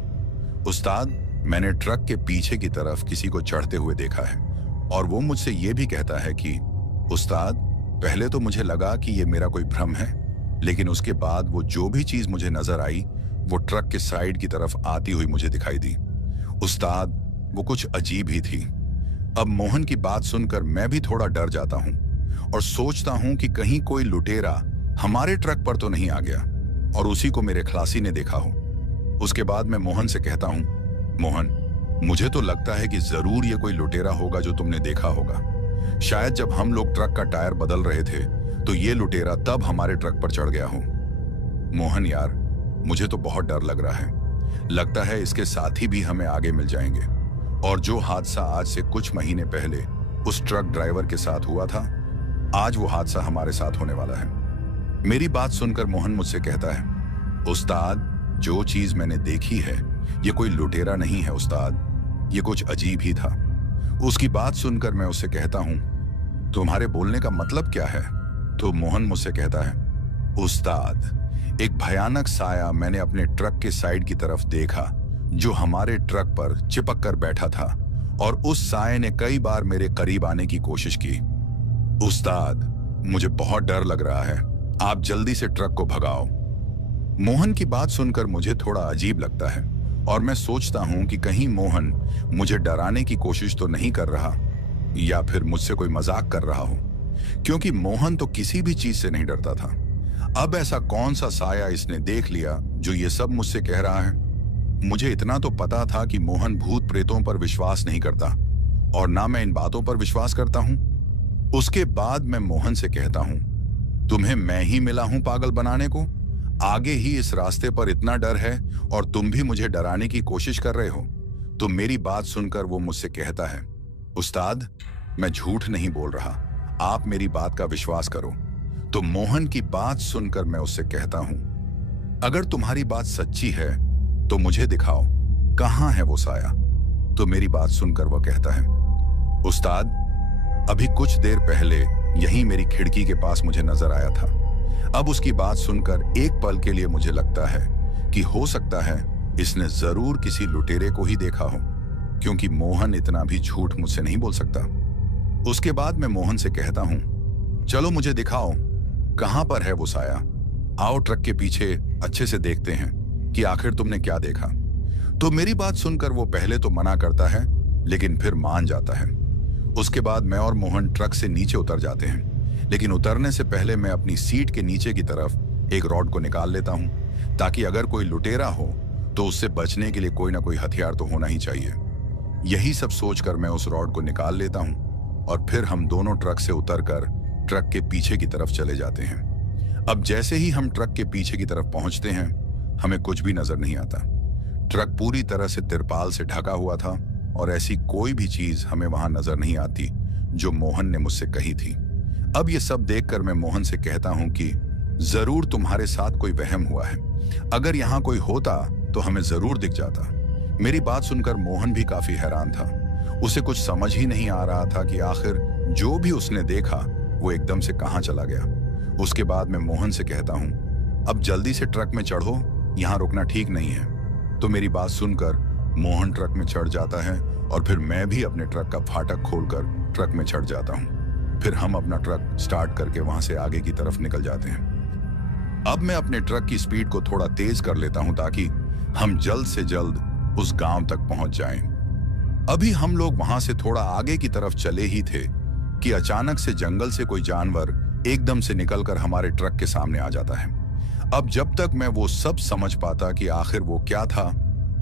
उस्ताद, मैंने ट्रक के पीछे की तरफ किसी को चढ़ते हुए देखा है। और वो मुझसे ये भी कहता है कि उस्ताद, पहले तो मुझे लगा कि ये मेरा कोई भ्रम है, लेकिन उसके बाद वो जो भी चीज मुझे नजर आई वो ट्रक के साइड की तरफ आती हुई मुझे दिखाई दी। उस्ताद, वो कुछ अजीब ही थी। अब मोहन की बात सुनकर मैं भी थोड़ा डर जाता हूं और सोचता हूं कि कहीं कोई लुटेरा हमारे ट्रक पर तो नहीं आ गया और उसी को मेरे खलासी ने देखा हो। उसके बाद मैं मोहन से कहता हूं, मोहन, मुझे तो लगता है कि जरूर ये कोई लुटेरा होगा जो तुमने देखा होगा। शायद जब हम लोग ट्रक का टायर बदल रहे थे तो ये लुटेरा तब हमारे ट्रक पर चढ़ गया हो। मोहन यार, मुझे तो बहुत डर लग रहा है। लगता है इसके साथी भी हमें आगे मिल जाएंगे और जो हादसा आज से कुछ महीने पहले उस ट्रक ड्राइवर के साथ हुआ था, आज वो हादसा हमारे साथ होने वाला है। मेरी बात सुनकर मोहन मुझसे कहता है, उस्ताद, जो चीज मैंने देखी है ये कोई लुटेरा नहीं है उस्ताद, ये कुछ अजीब ही था। उसकी बात सुनकर मैं उससे कहता हूं, तुम्हारे बोलने का मतलब क्या है? तो मोहन मुझसे कहता है, उस्ताद, एक भयानक साया मैंने अपने ट्रक के साइड की तरफ देखा जो हमारे ट्रक पर चिपक कर बैठा था और उस साये ने कई बार मेरे करीब आने की कोशिश की। उस्ताद, मुझे बहुत डर लग रहा है, आप जल्दी से ट्रक को भगाओ। मोहन की बात सुनकर मुझे थोड़ा अजीब लगता है और मैं सोचता हूं कि कहीं मोहन मुझे डराने की कोशिश तो नहीं कर रहा या फिर मुझसे कोई मजाक कर रहा हो, क्योंकि मोहन तो किसी भी चीज से नहीं डरता था। अब ऐसा कौन सा साया इसने देख लिया जो ये सब मुझसे कह रहा है? मुझे इतना तो पता था कि मोहन भूत प्रेतों पर विश्वास नहीं करता और ना मैं इन बातों पर विश्वास करता हूं। उसके बाद मैं मोहन से कहता हूं, तुम्हें मैं ही मिला हूं पागल बनाने को? आगे ही इस रास्ते पर इतना डर है और तुम भी मुझे डराने की कोशिश कर रहे हो? तो मेरी बात सुनकर वो मुझसे कहता है, उस्ताद, मैं झूठ नहीं बोल रहा, आप मेरी बात का विश्वास करो। तो मोहन की बात सुनकर मैं उससे कहता हूं, अगर तुम्हारी बात सच्ची है तो मुझे दिखाओ, कहां है वो साया? तो मेरी बात सुनकर वह कहता है, उस्ताद, अभी कुछ देर पहले यहीं मेरी खिड़की के पास मुझे नजर आया था। अब उसकी बात सुनकर एक पल के लिए मुझे लगता है कि हो सकता है इसने जरूर किसी लुटेरे को ही देखा हो, क्योंकि मोहन इतना भी झूठ मुझसे नहीं बोल सकता। उसके बाद मैं मोहन से कहता हूं, चलो मुझे दिखाओ, कहां पर है वो साया? आओ ट्रक के पीछे अच्छे से देखते हैं कि आखिर तुमने क्या देखा। तो मेरी बात सुनकर वो पहले तो मना करता है लेकिन फिर मान जाता है। उसके बाद मैं और मोहन ट्रक से नीचे उतर जाते हैं, लेकिन उतरने से पहले मैं अपनी सीट के नीचे की तरफ एक रॉड को निकाल लेता हूं ताकि अगर कोई लुटेरा हो तो उससे बचने के लिए कोई ना कोई हथियार तो होना ही चाहिए। यही सब सोचकर मैं उस रॉड को निकाल लेता हूं और फिर हम दोनों ट्रक से उतरकर ट्रक के पीछे की तरफ चले जाते हैं। अब जैसे ही हम ट्रक के पीछे की तरफ पहुंचते हैं, हमें कुछ भी नजर नहीं आता। ट्रक पूरी तरह से तिरपाल से ढका हुआ था और ऐसी कोई भी चीज हमें वहां नजर नहीं आती जो मोहन ने मुझसे कही थी। अब ये सब देखकर मैं मोहन से कहता हूं कि जरूर तुम्हारे साथ कोई वहम हुआ है, अगर यहाँ कोई होता तो हमें जरूर दिख जाता। मेरी बात सुनकर मोहन भी काफी हैरान था। उसे कुछ समझ ही नहीं आ रहा था कि आखिर जो भी उसने देखा वो एकदम से कहां चला गया। उसके बाद मैं मोहन से कहता हूं, अब जल्दी से ट्रक में चढ़ो, यहां रुकना ठीक नहीं है। तो मेरी बात सुनकर मोहन ट्रक में चढ़ जाता है और फिर मैं भी अपने ट्रक का फाटक खोलकर ट्रक में चढ़ जाता हूं। फिर हम अपना ट्रक स्टार्ट करके वहां से आगे की तरफ निकल जाते हैं। अब मैं अपने ट्रक की स्पीड को थोड़ा तेज कर लेता हूं ताकि हम जल्द से जल्द उस गांव तक पहुंच जाएं। अभी हम लोग वहां से थोड़ा आगे की तरफ चले ही थे कि अचानक से जंगल से कोई जानवर एकदम से निकलकर हमारे ट्रक के सामने आ जाता है। अब जब तक मैं वो सब समझ पाता कि आखिर वो क्या था,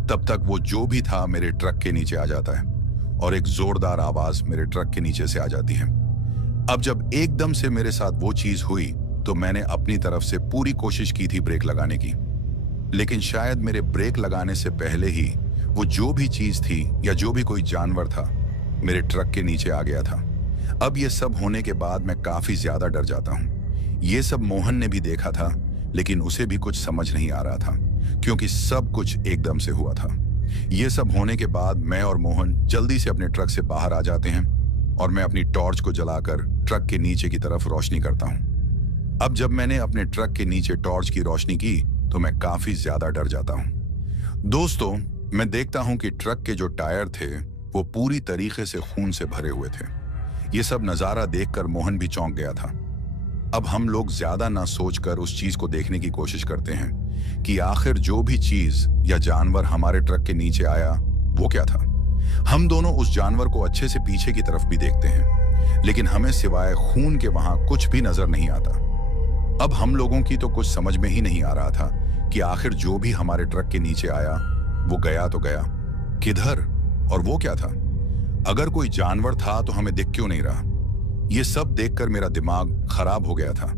तब तक वो जो भी था मेरे ट्रक के नीचे आ जाता है और एक जोरदार आवाज मेरे ट्रक के नीचे से आ जाती है। अब जब एकदम से मेरे साथ वो चीज हुई तो मैंने अपनी तरफ से पूरी कोशिश की थी ब्रेक लगाने की, लेकिन शायद मेरे ब्रेक लगाने से पहले ही वो जो भी चीज थी या जो भी कोई जानवर था मेरे ट्रक के नीचे आ गया था। अब ये सब होने के बाद मैं काफी ज्यादा डर जाता हूँ। ये सब मोहन ने भी देखा था, लेकिन उसे भी कुछ समझ नहीं आ रहा था क्योंकि सब कुछ एकदम से हुआ था। ये सब होने के बाद मैं और मोहन जल्दी से अपने ट्रक से बाहर आ जाते हैं और मैं अपनी टॉर्च को जलाकर ट्रक के नीचे की तरफ रोशनी करता हूँ। अब जब मैंने अपने ट्रक के नीचे टॉर्च की रोशनी की तो मैं काफी ज्यादा डर जाता हूँ। दोस्तों, मैं देखता हूँ कि ट्रक के जो टायर थे वो पूरी तरीके से खून से भरे हुए थे। ये सब नजारा देखकर मोहन भी चौंक गया था। अब हम लोग ज्यादा ना सोचकर उस चीज को देखने की कोशिश करते हैं कि आखिर जो भी चीज या जानवर हमारे ट्रक के नीचे आया वो क्या था। हम दोनों उस जानवर को अच्छे से पीछे की तरफ भी देखते हैं, लेकिन हमें सिवाय खून के वहां कुछ भी नजर नहीं आता। अब हम लोगों की तो कुछ समझ में ही नहीं आ रहा था कि आखिर जो भी हमारे ट्रक के नीचे आया वो गया तो गया किधर, और वो क्या था। अगर कोई जानवर था तो हमें दिख क्यों नहीं रहा। ये सब देखकर मेरा दिमाग खराब हो गया था।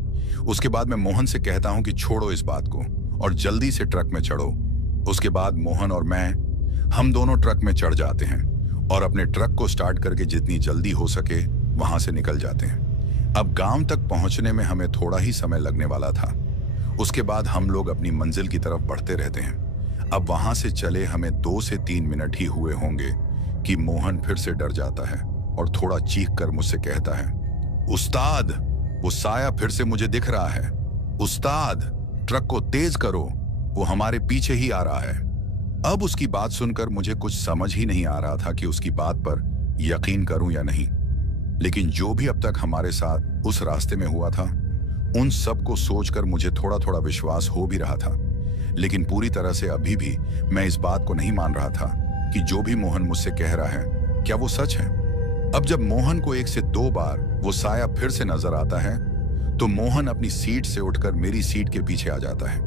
उसके बाद मैं मोहन से कहता हूं कि छोड़ो इस बात को और जल्दी से ट्रक में चढ़ो। उसके बाद मोहन और मैं हम दोनों ट्रक में चढ़ जाते हैं और अपने ट्रक को स्टार्ट करके जितनी जल्दी हो सके वहां से निकल जाते हैं। अब गांव तक पहुंचने में हमें थोड़ा ही समय लगने वाला था। उसके बाद हम लोग अपनी मंजिल की तरफ बढ़ते रहते हैं। अब वहां से चले हमें 2 से 3 मिनट ही हुए होंगे कि मोहन फिर से डर जाता है और थोड़ा चीख कर मुझसे कहता है, उस्ताद, वो साया फिर से मुझे दिख रहा है। उस्ताद, ट्रक को तेज करो, वो हमारे पीछे ही आ रहा है। अब उसकी बात सुनकर मुझे कुछ समझ ही नहीं आ रहा था कि उसकी बात पर यकीन करूं या नहीं। लेकिन जो भी अब तक हमारे साथ उस रास्ते में हुआ था उन सब को सोचकर मुझे थोड़ा थोड़ा विश्वास हो भी रहा था, लेकिन पूरी तरह से अभी भी मैं इस बात को नहीं मान रहा था कि जो भी मोहन मुझसे कह रहा है क्या वो सच है। अब जब मोहन को 1 से 2 बार वो साया फिर से नजर आता है तो मोहन अपनी सीट से उठकर मेरी सीट के पीछे आ जाता है।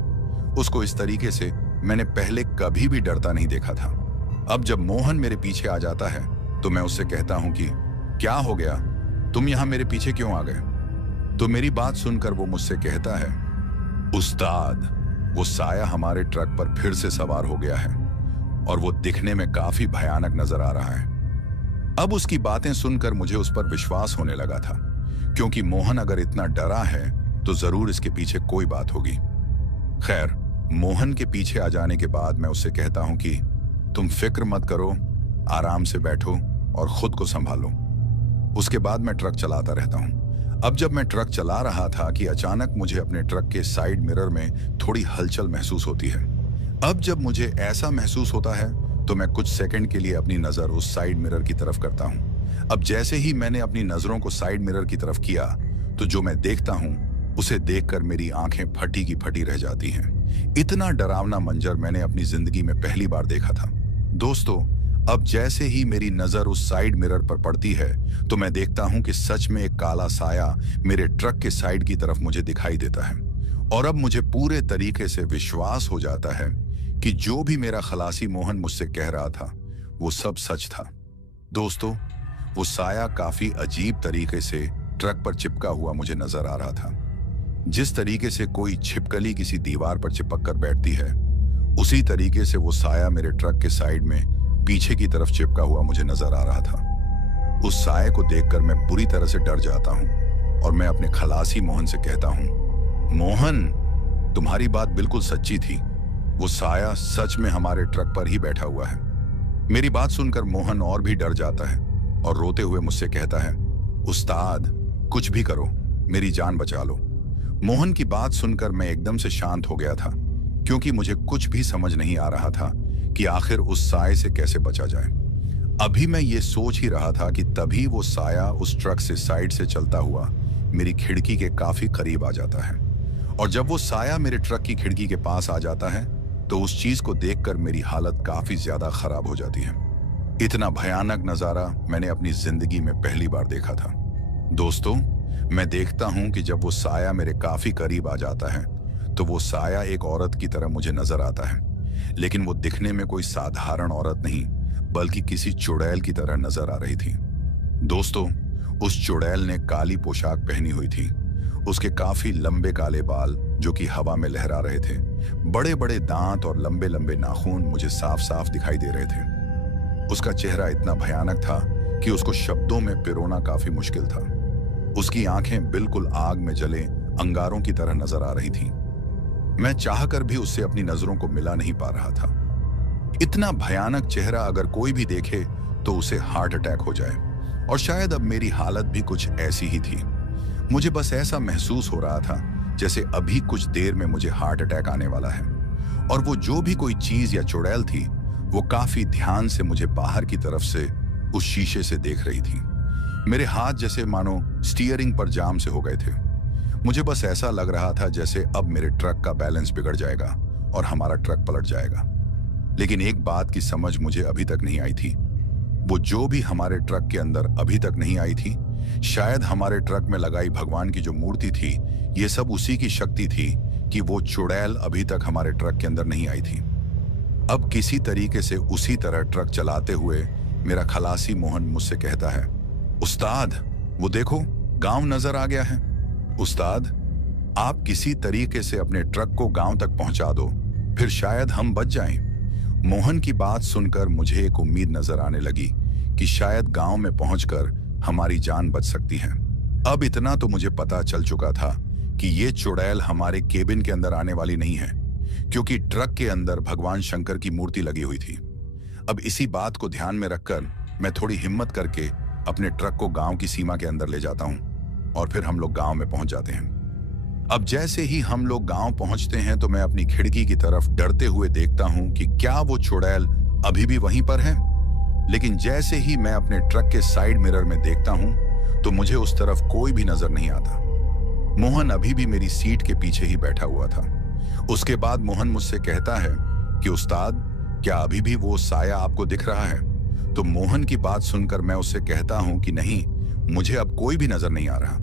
उसको इस तरीके से मैंने पहले कभी भी डरता नहीं देखा था। अब जब मोहन मेरे पीछे आ जाता है तो मैं उससे कहता हूं कि क्या हो गया, तुम यहां मेरे पीछे क्यों आ गए। तो मेरी बात सुनकर वो मुझसे कहता है, उस्ताद, वो साया हमारे ट्रक पर फिर से सवार हो गया है और वो दिखने में काफी भयानक नजर आ रहा है। अब उसकी बातें सुनकर मुझे उस पर विश्वास होने लगा था, क्योंकि मोहन अगर इतना डरा है तो जरूर इसके पीछे कोई बात होगी। खैर, मोहन के पीछे आ जाने के बाद मैं उससे कहता हूं कि तुम फिक्र मत करो, आराम से बैठो और खुद को संभालो। उसके बाद मैं ट्रक चलाता रहता हूं। अब जब मैं ट्रक चला रहा था कि अचानक मुझे अपने ट्रक के साइड मिरर में थोड़ी हलचल महसूस होती है। अब जब मुझे ऐसा महसूस होता है तो मैं कुछ सेकंड के लिए अपनी नजर उस साइड मिरर की तरफ करता हूं। अब जैसे ही मैंने अपनी नजरों को साइड मिरर की तरफ किया तो जो मैं देखता हूं उसे देखकर मेरी आंखें फटी की फटी रह जाती हैं। इतना डरावना मंजर मैंने अपनी जिंदगी में पहली बार देखा था। दोस्तों, अब जैसे ही मेरी नजर उस साइड मिरर पर पड़ती है तो मैं देखता हूं कि सच में एक काला साया मेरे ट्रक के साइड की तरफ मुझे दिखाई देता है। और अब मुझे पूरे तरीके से विश्वास हो जाता है कि जो भी मेरा खलासी मोहन मुझसे कह रहा था वो सब सच था। दोस्तों, वो साया काफी अजीब तरीके से ट्रक पर चिपका हुआ मुझे नजर आ रहा था। जिस तरीके से कोई छिपकली किसी दीवार पर चिपक कर बैठती है, उसी तरीके से वो साया मेरे ट्रक के साइड में पीछे की तरफ चिपका हुआ मुझे नजर आ रहा था। उस साये को देखकर मैं बुरी तरह से डर जाता हूं और मैं अपने खलासी मोहन से कहता हूं, मोहन, तुम्हारी बात बिल्कुल सच्ची थी। वो साया सच में हमारे ट्रक पर ही बैठा हुआ है। मेरी बात सुनकर मोहन और भी डर जाता है और रोते हुए मुझसे कहता है, उस्ताद, कुछ भी करो, मेरी जान बचा लो। मोहन की बात सुनकर मैं एकदम से शांत हो गया था, क्योंकि मुझे कुछ भी समझ नहीं आ रहा था कि आखिर उस साये से कैसे बचा जाए। अभी मैं ये सोच ही रहा था कि तभी वो साया उस ट्रक से साइड से चलता हुआ मेरी खिड़की के काफी करीब आ जाता है। और जब वो साया मेरे ट्रक की खिड़की के पास आ जाता है तो उस चीज को देखकर मेरी हालत काफी ज्यादा खराब हो जाती है। इतना भयानक नजारा मैंने अपनी जिंदगी में पहली बार देखा था। दोस्तों, मैं देखता हूं कि जब वो साया मेरे काफी करीब आ जाता है तो वो साया एक औरत की तरह मुझे नजर आता है, लेकिन वो दिखने में कोई साधारण औरत नहीं बल्कि किसी चुड़ैल की तरह नजर आ रही थी। दोस्तों, उस चुड़ैल ने काली पोशाक पहनी हुई थी। उसके काफी लंबे काले बाल जो कि हवा में लहरा रहे थे, बड़े बड़े दांत और लंबे लंबे नाखून मुझे साफ साफ दिखाई दे रहे थे। उसका चेहरा इतना भयानक था कि उसको शब्दों में पिरोना काफी मुश्किल था। उसकी आंखें बिल्कुल आग में जले अंगारों की तरह नजर आ रही थीं। मैं चाहकर भी उससे अपनी नजरों को मिला नहीं पा रहा था। इतना भयानक चेहरा अगर कोई भी देखे तो उसे हार्ट अटैक हो जाए, और शायद अब मेरी हालत भी कुछ ऐसी ही थी। मुझे बस ऐसा महसूस हो रहा था जैसे अभी कुछ देर में मुझे हार्ट अटैक आने वाला है। और वो जो भी कोई चीज या चुड़ैल थी, वो काफी ध्यान से मुझे बाहर की तरफ से उस शीशे से देख रही थी। मेरे हाथ जैसे मानो स्टीयरिंग पर जाम से हो गए थे। मुझे बस ऐसा लग रहा था जैसे अब मेरे ट्रक का बैलेंस बिगड़ जाएगा और हमारा ट्रक पलट जाएगा। लेकिन एक बात की समझ मुझे अभी तक नहीं आई थी। वो जो भी हमारे ट्रक के अंदर अभी तक नहीं आई थी, शायद हमारे ट्रक में लगाई भगवान की जो मूर्ति थी, ये सब उसी की शक्ति थी कि वो चुड़ैल अभी तक हमारे ट्रक के अंदर नहीं आई थी। अब किसी तरीके से उसी तरह ट्रक चलाते हुए मेरा खलासी मोहन मुझसे कहता है, उस्ताद, वो देखो गांव नजर आ गया है। उस्ताद, आप किसी तरीके से अपने ट्रक को गांव तक पहुंचा दो, फिर शायद हम बच जाएं। मोहन की बात सुनकर मुझे एक उम्मीद नजर आने लगी कि शायद गांव में पहुंचकर हमारी जान बच सकती है। अब इतना तो मुझे पता चल चुका था कि ये चुड़ैल हमारे केबिन के अंदर आने वाली नहीं है, क्योंकि ट्रक के अंदर भगवान शंकर की मूर्ति लगी हुई थी। अब इसी बात को ध्यान में रखकर मैं थोड़ी हिम्मत करके अपने ट्रक को गांव की सीमा के अंदर ले जाता हूं, और फिर हम लोग गांव में पहुंच जाते हैं। अब जैसे ही हम लोग गांव पहुंचते हैं तो मैं अपनी खिड़की की तरफ डरते हुए देखता हूं कि क्या वो चुड़ैल अभी भी वहीं पर है। लेकिन जैसे ही मैं अपने ट्रक के साइड मिरर में देखता हूं तो मुझे उस तरफ कोई भी नजर नहीं आता। मोहन अभी भी मेरी सीट के पीछे ही बैठा हुआ था। उसके बाद मोहन मुझसे कहता है कि उस्ताद, क्या अभी भी वो साया आपको दिख रहा है? तो मोहन की बात सुनकर मैं उससे कहता हूं कि नहीं, मुझे अब कोई भी नजर नहीं आ रहा।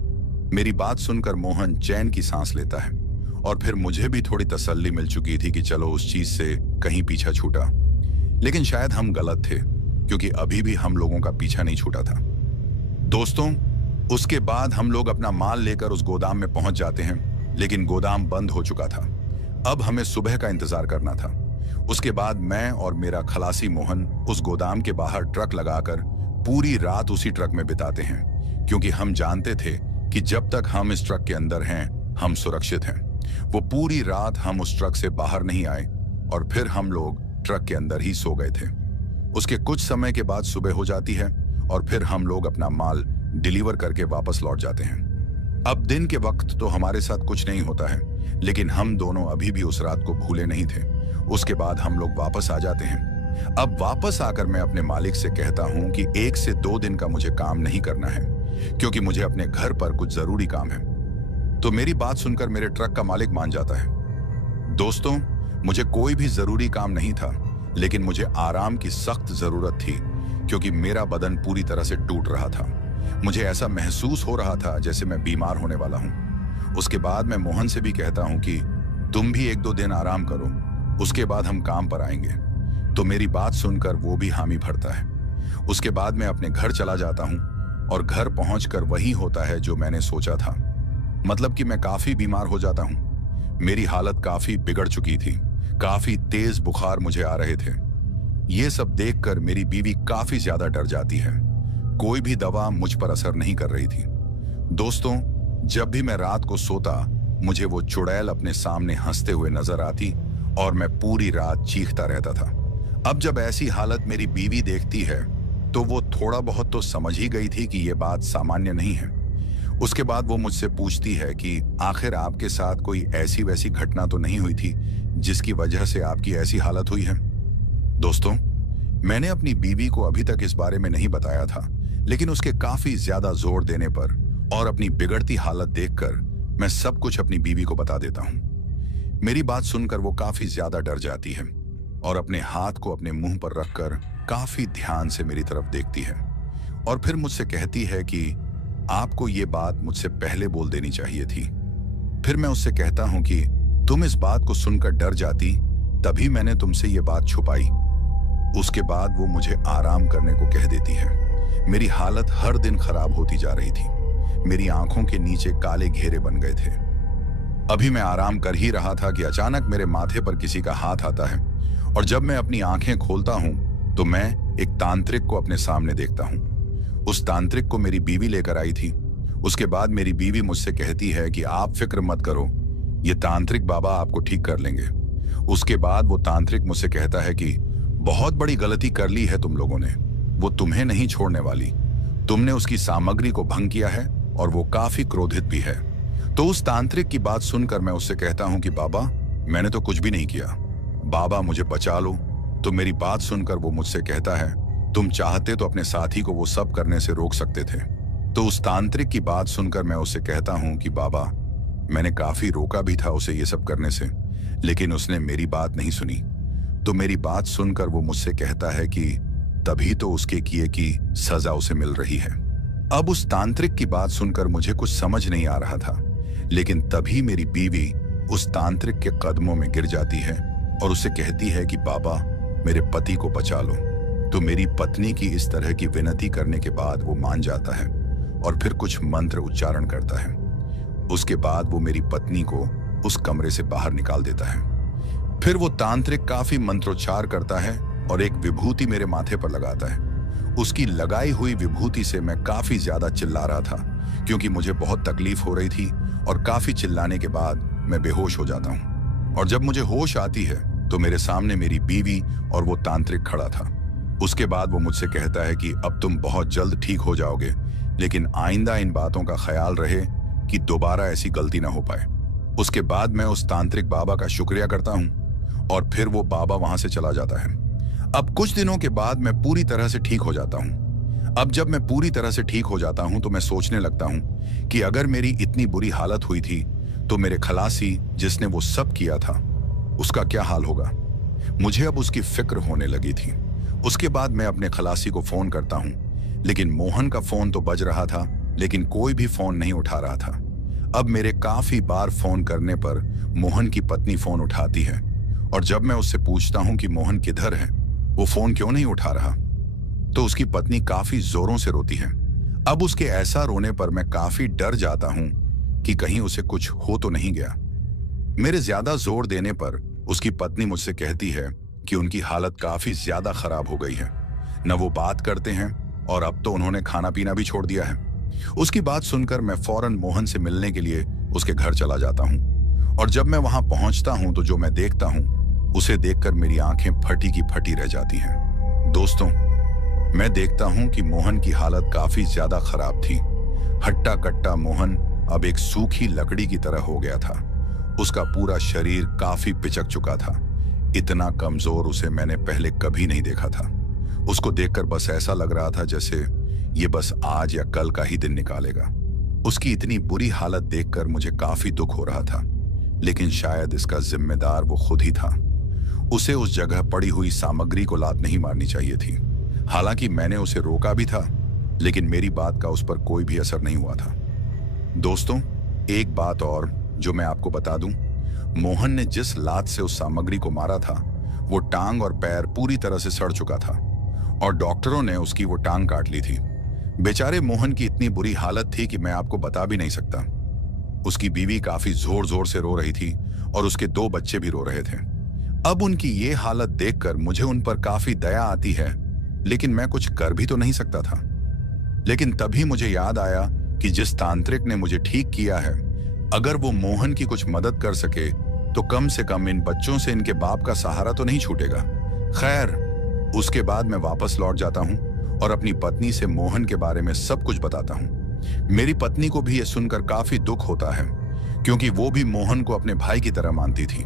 मेरी बात सुनकर मोहन चैन की सांस लेता है, और फिर मुझे भी थोड़ी तसल्ली मिल चुकी थी कि चलो उस चीज से कहीं पीछा छूटा। लेकिन शायद हम गलत थे, क्योंकि अभी भी हम लोगों का पीछा नहीं छूटा था। दोस्तों, उसके बाद हम लोग अपना माल लेकर उस गोदाम में पहुंच जाते हैं, लेकिन गोदाम बंद हो चुका था। अब हमें सुबह का इंतजार करना था। उसके बाद मैं और मेरा खलासी मोहन उस गोदाम के बाहर ट्रक लगाकर पूरी रात उसी ट्रक में बिताते हैं, क्योंकि हम जानते थे कि जब तक हम इस ट्रक के अंदर हैं, हम सुरक्षित हैं। वो पूरी रात हम उस ट्रक से बाहर नहीं आए, और फिर हम लोग ट्रक के अंदर ही सो गए थे। उसके कुछ समय के बाद सुबह हो जाती है, और फिर हम लोग अपना माल डिलीवर करके वापस लौट जाते हैं। अब दिन के वक्त तो हमारे साथ कुछ नहीं होता है, लेकिन हम दोनों अभी भी उस रात को भूले नहीं थे। उसके बाद हम लोग वापस आ जाते हैं। अब वापस आकर मैं अपने मालिक से कहता हूं कि 1 से 2 दिन का मुझे काम नहीं करना है, क्योंकि मुझे अपने घर पर कुछ जरूरी काम है। तो मेरी बात सुनकर मेरे ट्रक का मालिक मान जाता है। दोस्तों, मुझे कोई भी जरूरी काम नहीं था, लेकिन मुझे आराम की सख्त जरूरत थी, क्योंकि मेरा बदन पूरी तरह से टूट रहा था। मुझे ऐसा महसूस हो रहा था जैसे मैं बीमार होने वाला हूं। उसके बाद मैं मोहन से भी कहता हूं कि तुम भी 1-2 दिन आराम करो, उसके बाद हम काम पर आएंगे। तो मेरी बात सुनकर वो भी हामी भरता है। उसके बाद मैं अपने घर चला जाता हूं, और घर पहुंचकर वही होता है जो मैंने सोचा था। मतलब कि मैं काफी बीमार हो जाता हूं। मेरी हालत काफी बिगड़ चुकी थी। काफी तेज बुखार मुझे आ रहे थे। ये सब देखकर मेरी बीवी काफी ज्यादा डर जाती है। कोई भी दवा मुझ पर असर नहीं कर रही थी। दोस्तों, जब भी मैं रात को सोता, मुझे वो चुड़ैल अपने सामने हंसते हुए नजर आती, और मैं पूरी रात चीखता रहता था। अब जब ऐसी हालत मेरी बीवी देखती है, तो वो थोड़ा बहुत तो समझ ही गई थी कि ये बात सामान्य नहीं है। उसके बाद वो मुझसे पूछती है कि आखिर आपके साथ कोई ऐसी वैसी घटना तो नहीं हुई थी जिसकी वजह से आपकी ऐसी हालत हुई है? दोस्तों, मैंने अपनी बीवी को अभी तक इस बारे में नहीं बताया था, लेकिन उसके काफी ज्यादा जोर देने पर और अपनी बिगड़ती हालत देखकर मैं सब कुछ अपनी बीवी को बता देता हूं। मेरी बात सुनकर वो काफी ज्यादा डर जाती है, और अपने हाथ को अपने मुंह पर रखकर काफी ध्यान से मेरी तरफ देखती है, और फिर मुझसे कहती है कि आपको ये बात मुझसे पहले बोल देनी चाहिए थी। फिर मैं उससे कहता हूं कि तुम इस बात को सुनकर डर जाती, तभी मैंने तुमसे ये बात छुपाई। उसके बाद वो मुझे आराम करने को कह देती है। मेरी हालत हर दिन खराब होती जा रही थी। मेरी आंखों के नीचे काले घेरे बन गए थे। अभी मैं आराम कर ही रहा था कि अचानक मेरे माथे पर किसी का हाथ आता है, और जब मैं अपनी आंखें खोलता हूं तो मैं एक तांत्रिक को अपने सामने देखता हूं। उस तांत्रिक को मेरी बीवी लेकर आई थी। उसके बाद मेरी बीवी मुझसे कहती है कि आप फिक्र मत करो, ये तांत्रिक बाबा आपको ठीक कर लेंगे। उसके बाद वो तांत्रिक मुझसे कहता है कि बहुत बड़ी गलती कर ली है तुम लोगों ने, वो तुम्हें नहीं छोड़ने वाली। तुमने उसकी सामग्री को भंग किया है और वो काफी क्रोधित भी है। तो उस तांत्रिक की बात सुनकर मैं उससे कहता हूं कि बाबा, मैंने तो कुछ भी नहीं किया, बाबा मुझे बचा लो। तो मेरी बात सुनकर वो मुझसे कहता है, तुम चाहते तो अपने साथी को वो सब करने से रोक सकते थे। तो उस तांत्रिक की बात सुनकर मैं उससे कहता हूं कि बाबा, मैंने काफी रोका भी था उसे ये सब करने से, लेकिन उसने मेरी बात नहीं सुनी। तो मेरी बात सुनकर वो मुझसे कहता है कि तभी तो उसके किए की सजा उसे मिल रही है। अब उस तांत्रिक की बात सुनकर मुझे कुछ समझ नहीं आ रहा था, लेकिन तभी मेरी बीवी उस तांत्रिक के कदमों में गिर जाती है और उसे कहती है कि बाबा, मेरे पति को बचा लो। तो मेरी पत्नी की इस तरह की विनती करने के बाद वो मान जाता है और फिर कुछ मंत्र उच्चारण करता है। उसके बाद वो मेरी पत्नी को उस कमरे से बाहर निकाल देता है। फिर वो तांत्रिक काफी मंत्रोच्चार करता है और एक विभूति मेरे माथे पर लगाता है। उसकी लगाई हुई विभूति से मैं काफी ज्यादा चिल्ला रहा था, क्योंकि मुझे बहुत तकलीफ हो रही थी, और काफी चिल्लाने के बाद मैं बेहोश हो जाता हूँ। और जब मुझे होश आती है तो मेरे सामने मेरी बीवी और वो तांत्रिक खड़ा था। उसके बाद वो मुझसे कहता है कि अब तुम बहुत जल्द ठीक हो जाओगे, लेकिन आइंदा इन बातों का ख्याल रहे कि दोबारा ऐसी गलती ना हो पाए। उसके बाद मैं उस तांत्रिक बाबा का शुक्रिया करता हूँ और फिर वो बाबा वहां से चला जाता है। अब कुछ दिनों के बाद मैं पूरी तरह से ठीक हो जाता हूँ। अब जब मैं पूरी तरह से ठीक हो जाता हूँ तो मैं सोचने लगता हूँ कि अगर मेरी इतनी बुरी हालत हुई थी तो मेरे खलासी जिसने वो सब किया था उसका क्या हाल होगा। मुझे अब उसकी फिक्र होने लगी थी। उसके बाद मैं अपने खलासी को फोन करता हूँ, लेकिन मोहन का फोन तो बज रहा था, लेकिन कोई भी फोन नहीं उठा रहा था। अब मेरे काफी बार फोन करने पर मोहन की पत्नी फोन उठाती है, और जब मैं उससे पूछता हूँ कि मोहन किधर है, वो फोन क्यों नहीं उठा रहा, तो उसकी पत्नी काफी जोरों से रोती है। अब उसके ऐसा रोने पर मैं काफी डर जाता हूँ कि कहीं उसे कुछ हो तो नहीं गया। मेरे ज्यादा जोर देने पर उसकी पत्नी मुझसे कहती है कि उनकी हालत काफी ज्यादा खराब हो गई है, न वो बात करते हैं और अब तो उन्होंने खाना पीना भी छोड़ दिया है। उसकी बात सुनकर मैं फौरन मोहन से मिलने के लिए उसके घर चला जाता हूँ, और जब मैं वहां पहुंचता हूं तो जो मैं देखता हूं उसे देखकर मेरी आंखें फटी की फटी रह जाती हैं। दोस्तों, मैं देखता हूं कि मोहन की हालत काफी ज्यादा खराब थी। हट्टा कट्टा मोहन अब एक सूखी लकड़ी की तरह हो गया था। उसका पूरा शरीर काफी पिचक चुका था। इतना कमजोर उसे मैंने पहले कभी नहीं देखा था। उसको देखकर बस ऐसा लग रहा था जैसे ये बस आज या कल का ही दिन निकालेगा। उसकी इतनी बुरी हालत देखकर मुझे काफी दुख हो रहा था, लेकिन शायद इसका जिम्मेदार वो खुद ही था। उसे उस जगह पड़ी हुई सामग्री को लात नहीं मारनी चाहिए थी। हालांकि मैंने उसे रोका भी था, लेकिन मेरी बात का उस पर कोई भी असर नहीं हुआ था। दोस्तों, एक बात और जो मैं आपको बता दूं, मोहन ने जिस लात से उस सामग्री को मारा था वो टांग और पैर पूरी तरह से सड़ चुका था, और डॉक्टरों ने उसकी वो टांग काट ली थी। बेचारे मोहन की इतनी बुरी हालत थी कि मैं आपको बता भी नहीं सकता। उसकी बीवी काफी जोर जोर से रो रही थी और उसके 2 बच्चे भी रो रहे थे। अब उनकी ये हालत देखकर मुझे उन पर काफी दया आती है, लेकिन मैं कुछ कर भी तो नहीं सकता था। लेकिन तभी मुझे याद आया कि जिस तांत्रिक ने मुझे ठीक किया है, अगर वो मोहन की कुछ मदद कर सके तो कम से कम इन बच्चों से इनके बाप का सहारा तो नहीं छूटेगा। खैर, उसके बाद मैं वापस लौट जाता हूँ और अपनी पत्नी से मोहन के बारे में सब कुछ बताता हूँ। मेरी पत्नी को भी यह सुनकर काफी दुख होता है, क्योंकि वो भी मोहन को अपने भाई की तरह मानती थी।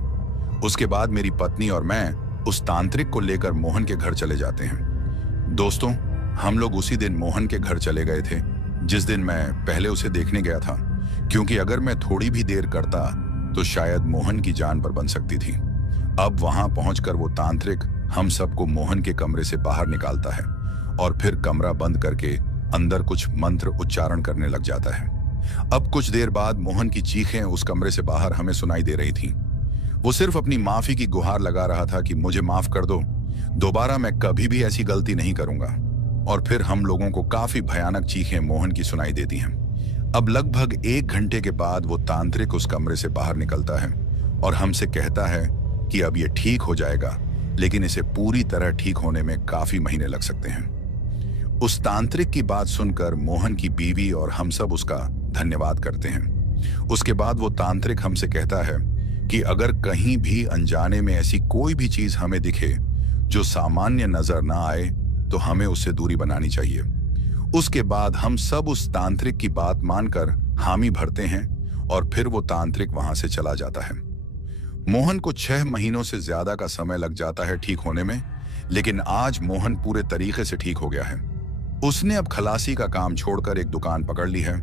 उसके बाद मेरी पत्नी और मैं उस तांत्रिक को लेकर मोहन के घर चले जाते हैं। दोस्तों, हम लोग उसी दिन मोहन के घर चले गए थे जिस दिन मैं पहले उसे देखने गया था, क्योंकि अगर मैं थोड़ी भी देर करता तो शायद मोहन की जान पर बन सकती थी। अब वहां पहुंचकर वो तांत्रिक हम सबको मोहन के कमरे से बाहर निकालता है और फिर कमरा बंद करके अंदर कुछ मंत्र उच्चारण करने लग जाता है। अब कुछ देर बाद मोहन की चीखें उस कमरे से बाहर हमें सुनाई दे रही थीं। वो सिर्फ अपनी माफी की गुहार लगा रहा था कि मुझे माफ कर दो, दोबारा मैं कभी भी ऐसी गलती नहीं करूंगा। और फिर हम लोगों को काफी भयानक चीखें मोहन की सुनाई देती हैं। अब लगभग 1 घंटे के बाद वो तांत्रिक उस कमरे से बाहर निकलता है और हमसे कहता है कि अब ये ठीक हो जाएगा, लेकिन इसे पूरी तरह ठीक होने में काफी महीने लग सकते हैं। उस तांत्रिक की बात सुनकर मोहन की बीवी और हम सब उसका धन्यवाद करते हैं। उसके बाद वो तांत्रिक हमसे कहता है कि अगर कहीं भी अनजाने में ऐसी कोई भी चीज हमें दिखे जो सामान्य नजर ना आए तो हमें उससे दूरी बनानी चाहिए। उसके बाद हम सब उस तांत्रिक की बात मानकर हामी भरते हैं और फिर वो तांत्रिक वहां से चला जाता है। मोहन को 6 महीनों से ज्यादा का समय लग जाता है ठीक होने में, लेकिन आज मोहन पूरे तरीके से ठीक हो गया है। उसने अब खलासी का काम छोड़कर एक दुकान पकड़ ली है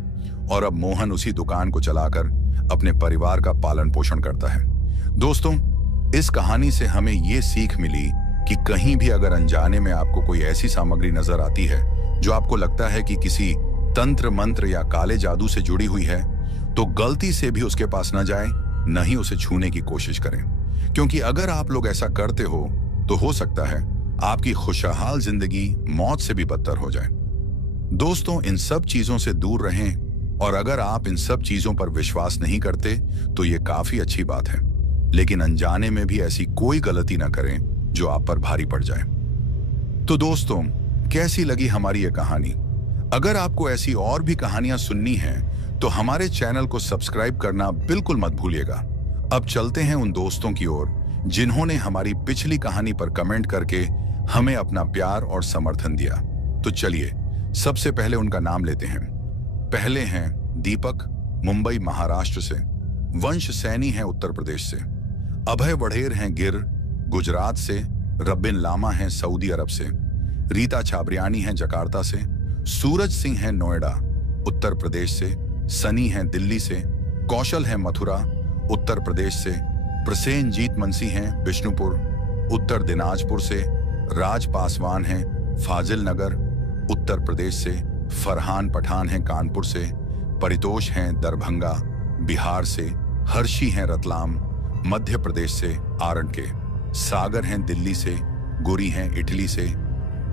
और अब मोहन उसी दुकान को चलाकर अपने परिवार का पालन पोषण करता है। दोस्तों, इस कहानी से हमें ये सीख मिली कि कहीं भी अगर अनजाने में आपको कोई ऐसी सामग्री नजर आती है जो आपको लगता है कि किसी तंत्र मंत्र या काले जादू से जुड़ी हुई है, तो गलती से भी उसके पास न जाएं, न ही उसे छूने की कोशिश करें, क्योंकि अगर आप लोग ऐसा करते हो तो हो सकता है आपकी खुशहाल जिंदगी मौत से भी बदतर हो जाए। दोस्तों, इन सब चीजों से दूर रहें और अगर आप इन सब चीजों पर विश्वास नहीं करते तो ये काफी अच्छी बात है, लेकिन अनजाने में भी ऐसी कोई गलती ना करें जो आप पर भारी पड़ जाए। तो दोस्तों, कैसी लगी हमारी ये कहानी? अगर आपको ऐसी और भी कहानियां सुननी हैं तो हमारे चैनल को सब्सक्राइब करना बिल्कुल मत भूलिएगा। अब चलते हैं उन दोस्तों की ओर जिन्होंने हमारी पिछली कहानी पर कमेंट करके हमें अपना प्यार और समर्थन दिया। तो चलिए सबसे पहले उनका नाम लेते हैं। पहले हैं दीपक, मुंबई महाराष्ट्र से। वंश सैनी हैं उत्तर प्रदेश से। अभय वढ़ेर हैं गिर गुजरात से। रबिन लामा हैं सऊदी अरब से। रीता छाबरियानी हैं जकार्ता से। सूरज सिंह हैं नोएडा उत्तर प्रदेश से। सनी हैं दिल्ली से। कौशल हैं मथुरा उत्तर प्रदेश से। प्रसेनजीत मनसी हैं बिष्णुपुर उत्तर दिनाजपुर से। राज पासवान हैं फाजिल नगर उत्तर प्रदेश से। फरहान पठान हैं कानपुर से। परितोष हैं दरभंगा बिहार से। हर्षी हैं रतलाम मध्य प्रदेश से आरण के। सागर हैं दिल्ली से। गुरी हैं इटली से।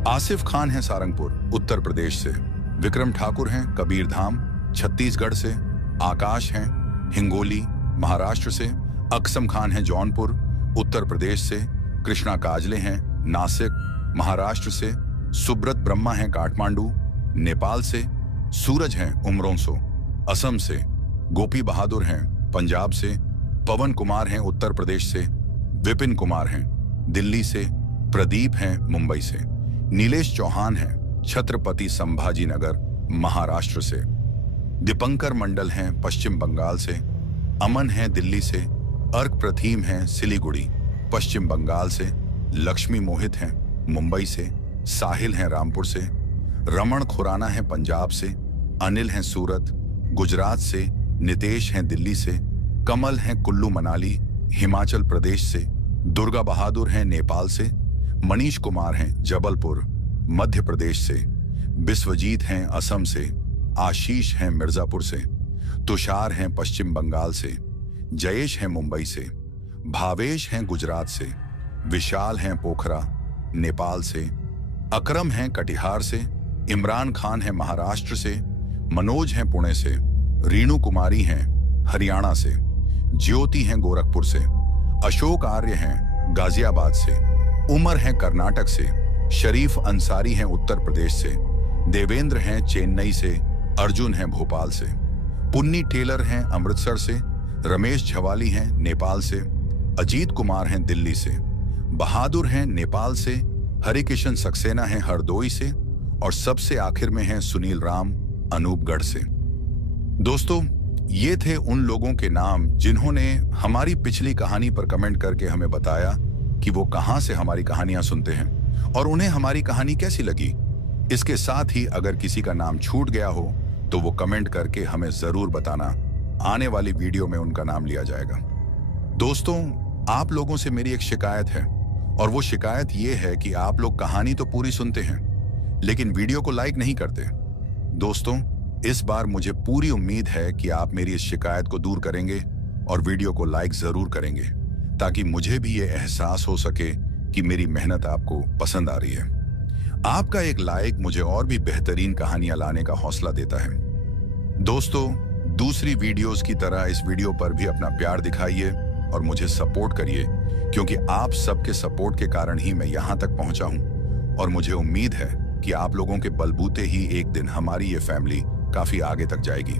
आसिफ खान हैं सारंगपुर उत्तर प्रदेश से। विक्रम ठाकुर हैं कबीरधाम छत्तीसगढ़ से। आकाश हैं हिंगोली महाराष्ट्र से। अक्सम खान हैं जौनपुर उत्तर प्रदेश से। कृष्णा काजले हैं नासिक महाराष्ट्र से। सुब्रत ब्रह्मा हैं काठमांडू नेपाल से। सूरज हैं उमरोंसो असम से। गोपी बहादुर हैं पंजाब से। पवन कुमार हैं उत्तर प्रदेश से। विपिन कुमार हैं दिल्ली से। प्रदीप हैं मुंबई से। नीलेश चौहान हैं छत्रपति संभाजी नगर महाराष्ट्र से। दीपंकर मंडल हैं पश्चिम बंगाल से। अमन हैं दिल्ली से। अर्क प्रथीम हैं सिलीगुड़ी पश्चिम बंगाल से। लक्ष्मी मोहित हैं मुंबई से। साहिल हैं रामपुर से। रमन खुराना हैं पंजाब से। अनिल हैं सूरत गुजरात से। नितेश हैं दिल्ली से। कमल हैं कुल्लू मनाली हिमाचल प्रदेश से। दुर्गा बहादुर हैं नेपाल से। मनीष कुमार हैं जबलपुर मध्य प्रदेश से। विश्वजीत हैं असम से। आशीष हैं मिर्जापुर से। तुषार हैं पश्चिम बंगाल से। जयेश हैं मुंबई से। भावेश हैं गुजरात से। विशाल हैं पोखरा नेपाल से। अकरम हैं कटिहार से। इमरान खान हैं महाराष्ट्र से। मनोज हैं पुणे से। रीनू कुमारी हैं हरियाणा से। ज्योति हैं गोरखपुर से। अशोक आर्य हैं गाजियाबाद से। उमर हैं कर्नाटक से। शरीफ अंसारी हैं उत्तर प्रदेश से। देवेंद्र हैं चेन्नई से। अर्जुन हैं भोपाल से। पुन्नी टेलर हैं अमृतसर से। रमेश झवाली हैं नेपाल से। अजीत कुमार हैं दिल्ली से। बहादुर हैं नेपाल से। हरिकिशन सक्सेना हैं हरदोई से। और सबसे आखिर में हैं सुनील राम अनूपगढ़ से। दोस्तों, ये थे उन लोगों के नाम जिन्होंने हमारी पिछली कहानी पर कमेंट करके हमें बताया कि वो कहां से हमारी कहानियां सुनते हैं और उन्हें हमारी कहानी कैसी लगी। इसके साथ ही अगर किसी का नाम छूट गया हो तो वो कमेंट करके हमें जरूर बताना। आने वाली वीडियो में उनका नाम लिया जाएगा। दोस्तों, आप लोगों से मेरी एक शिकायत है और वो शिकायत ये है कि आप लोग कहानी तो पूरी सुनते हैं लेकिन वीडियो को लाइक नहीं करते। दोस्तों, इस बार मुझे पूरी उम्मीद है कि आप मेरी इस शिकायत को दूर करेंगे और वीडियो को लाइक जरूर करेंगे ताकि मुझे भी ये एहसास हो सके कि मेरी मेहनत आपको पसंद आ रही है। आपका एक लाइक मुझे और भी बेहतरीन कहानियां लाने का हौसला देता है। दोस्तों, दूसरी वीडियोस की तरह इस वीडियो पर भी अपना प्यार दिखाइए और मुझे सपोर्ट करिए, क्योंकि आप सबके सपोर्ट के कारण ही मैं यहां तक पहुंचा हूं और मुझे उम्मीद है कि आप लोगों के बलबूते ही एक दिन हमारी ये फैमिली काफी आगे तक जाएगी।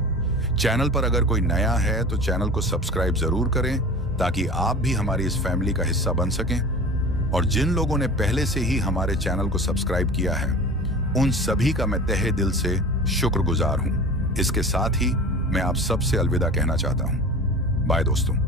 चैनल पर अगर कोई नया है तो चैनल को सब्सक्राइब जरूर करें ताकि आप भी हमारी इस फैमिली का हिस्सा बन सकें। और जिन लोगों ने पहले से ही हमारे चैनल को सब्सक्राइब किया है, उन सभी का मैं तहे दिल से शुक्रगुजार हूं। इसके साथ ही मैं आप सबसे अलविदा कहना चाहता हूं। बाय दोस्तों।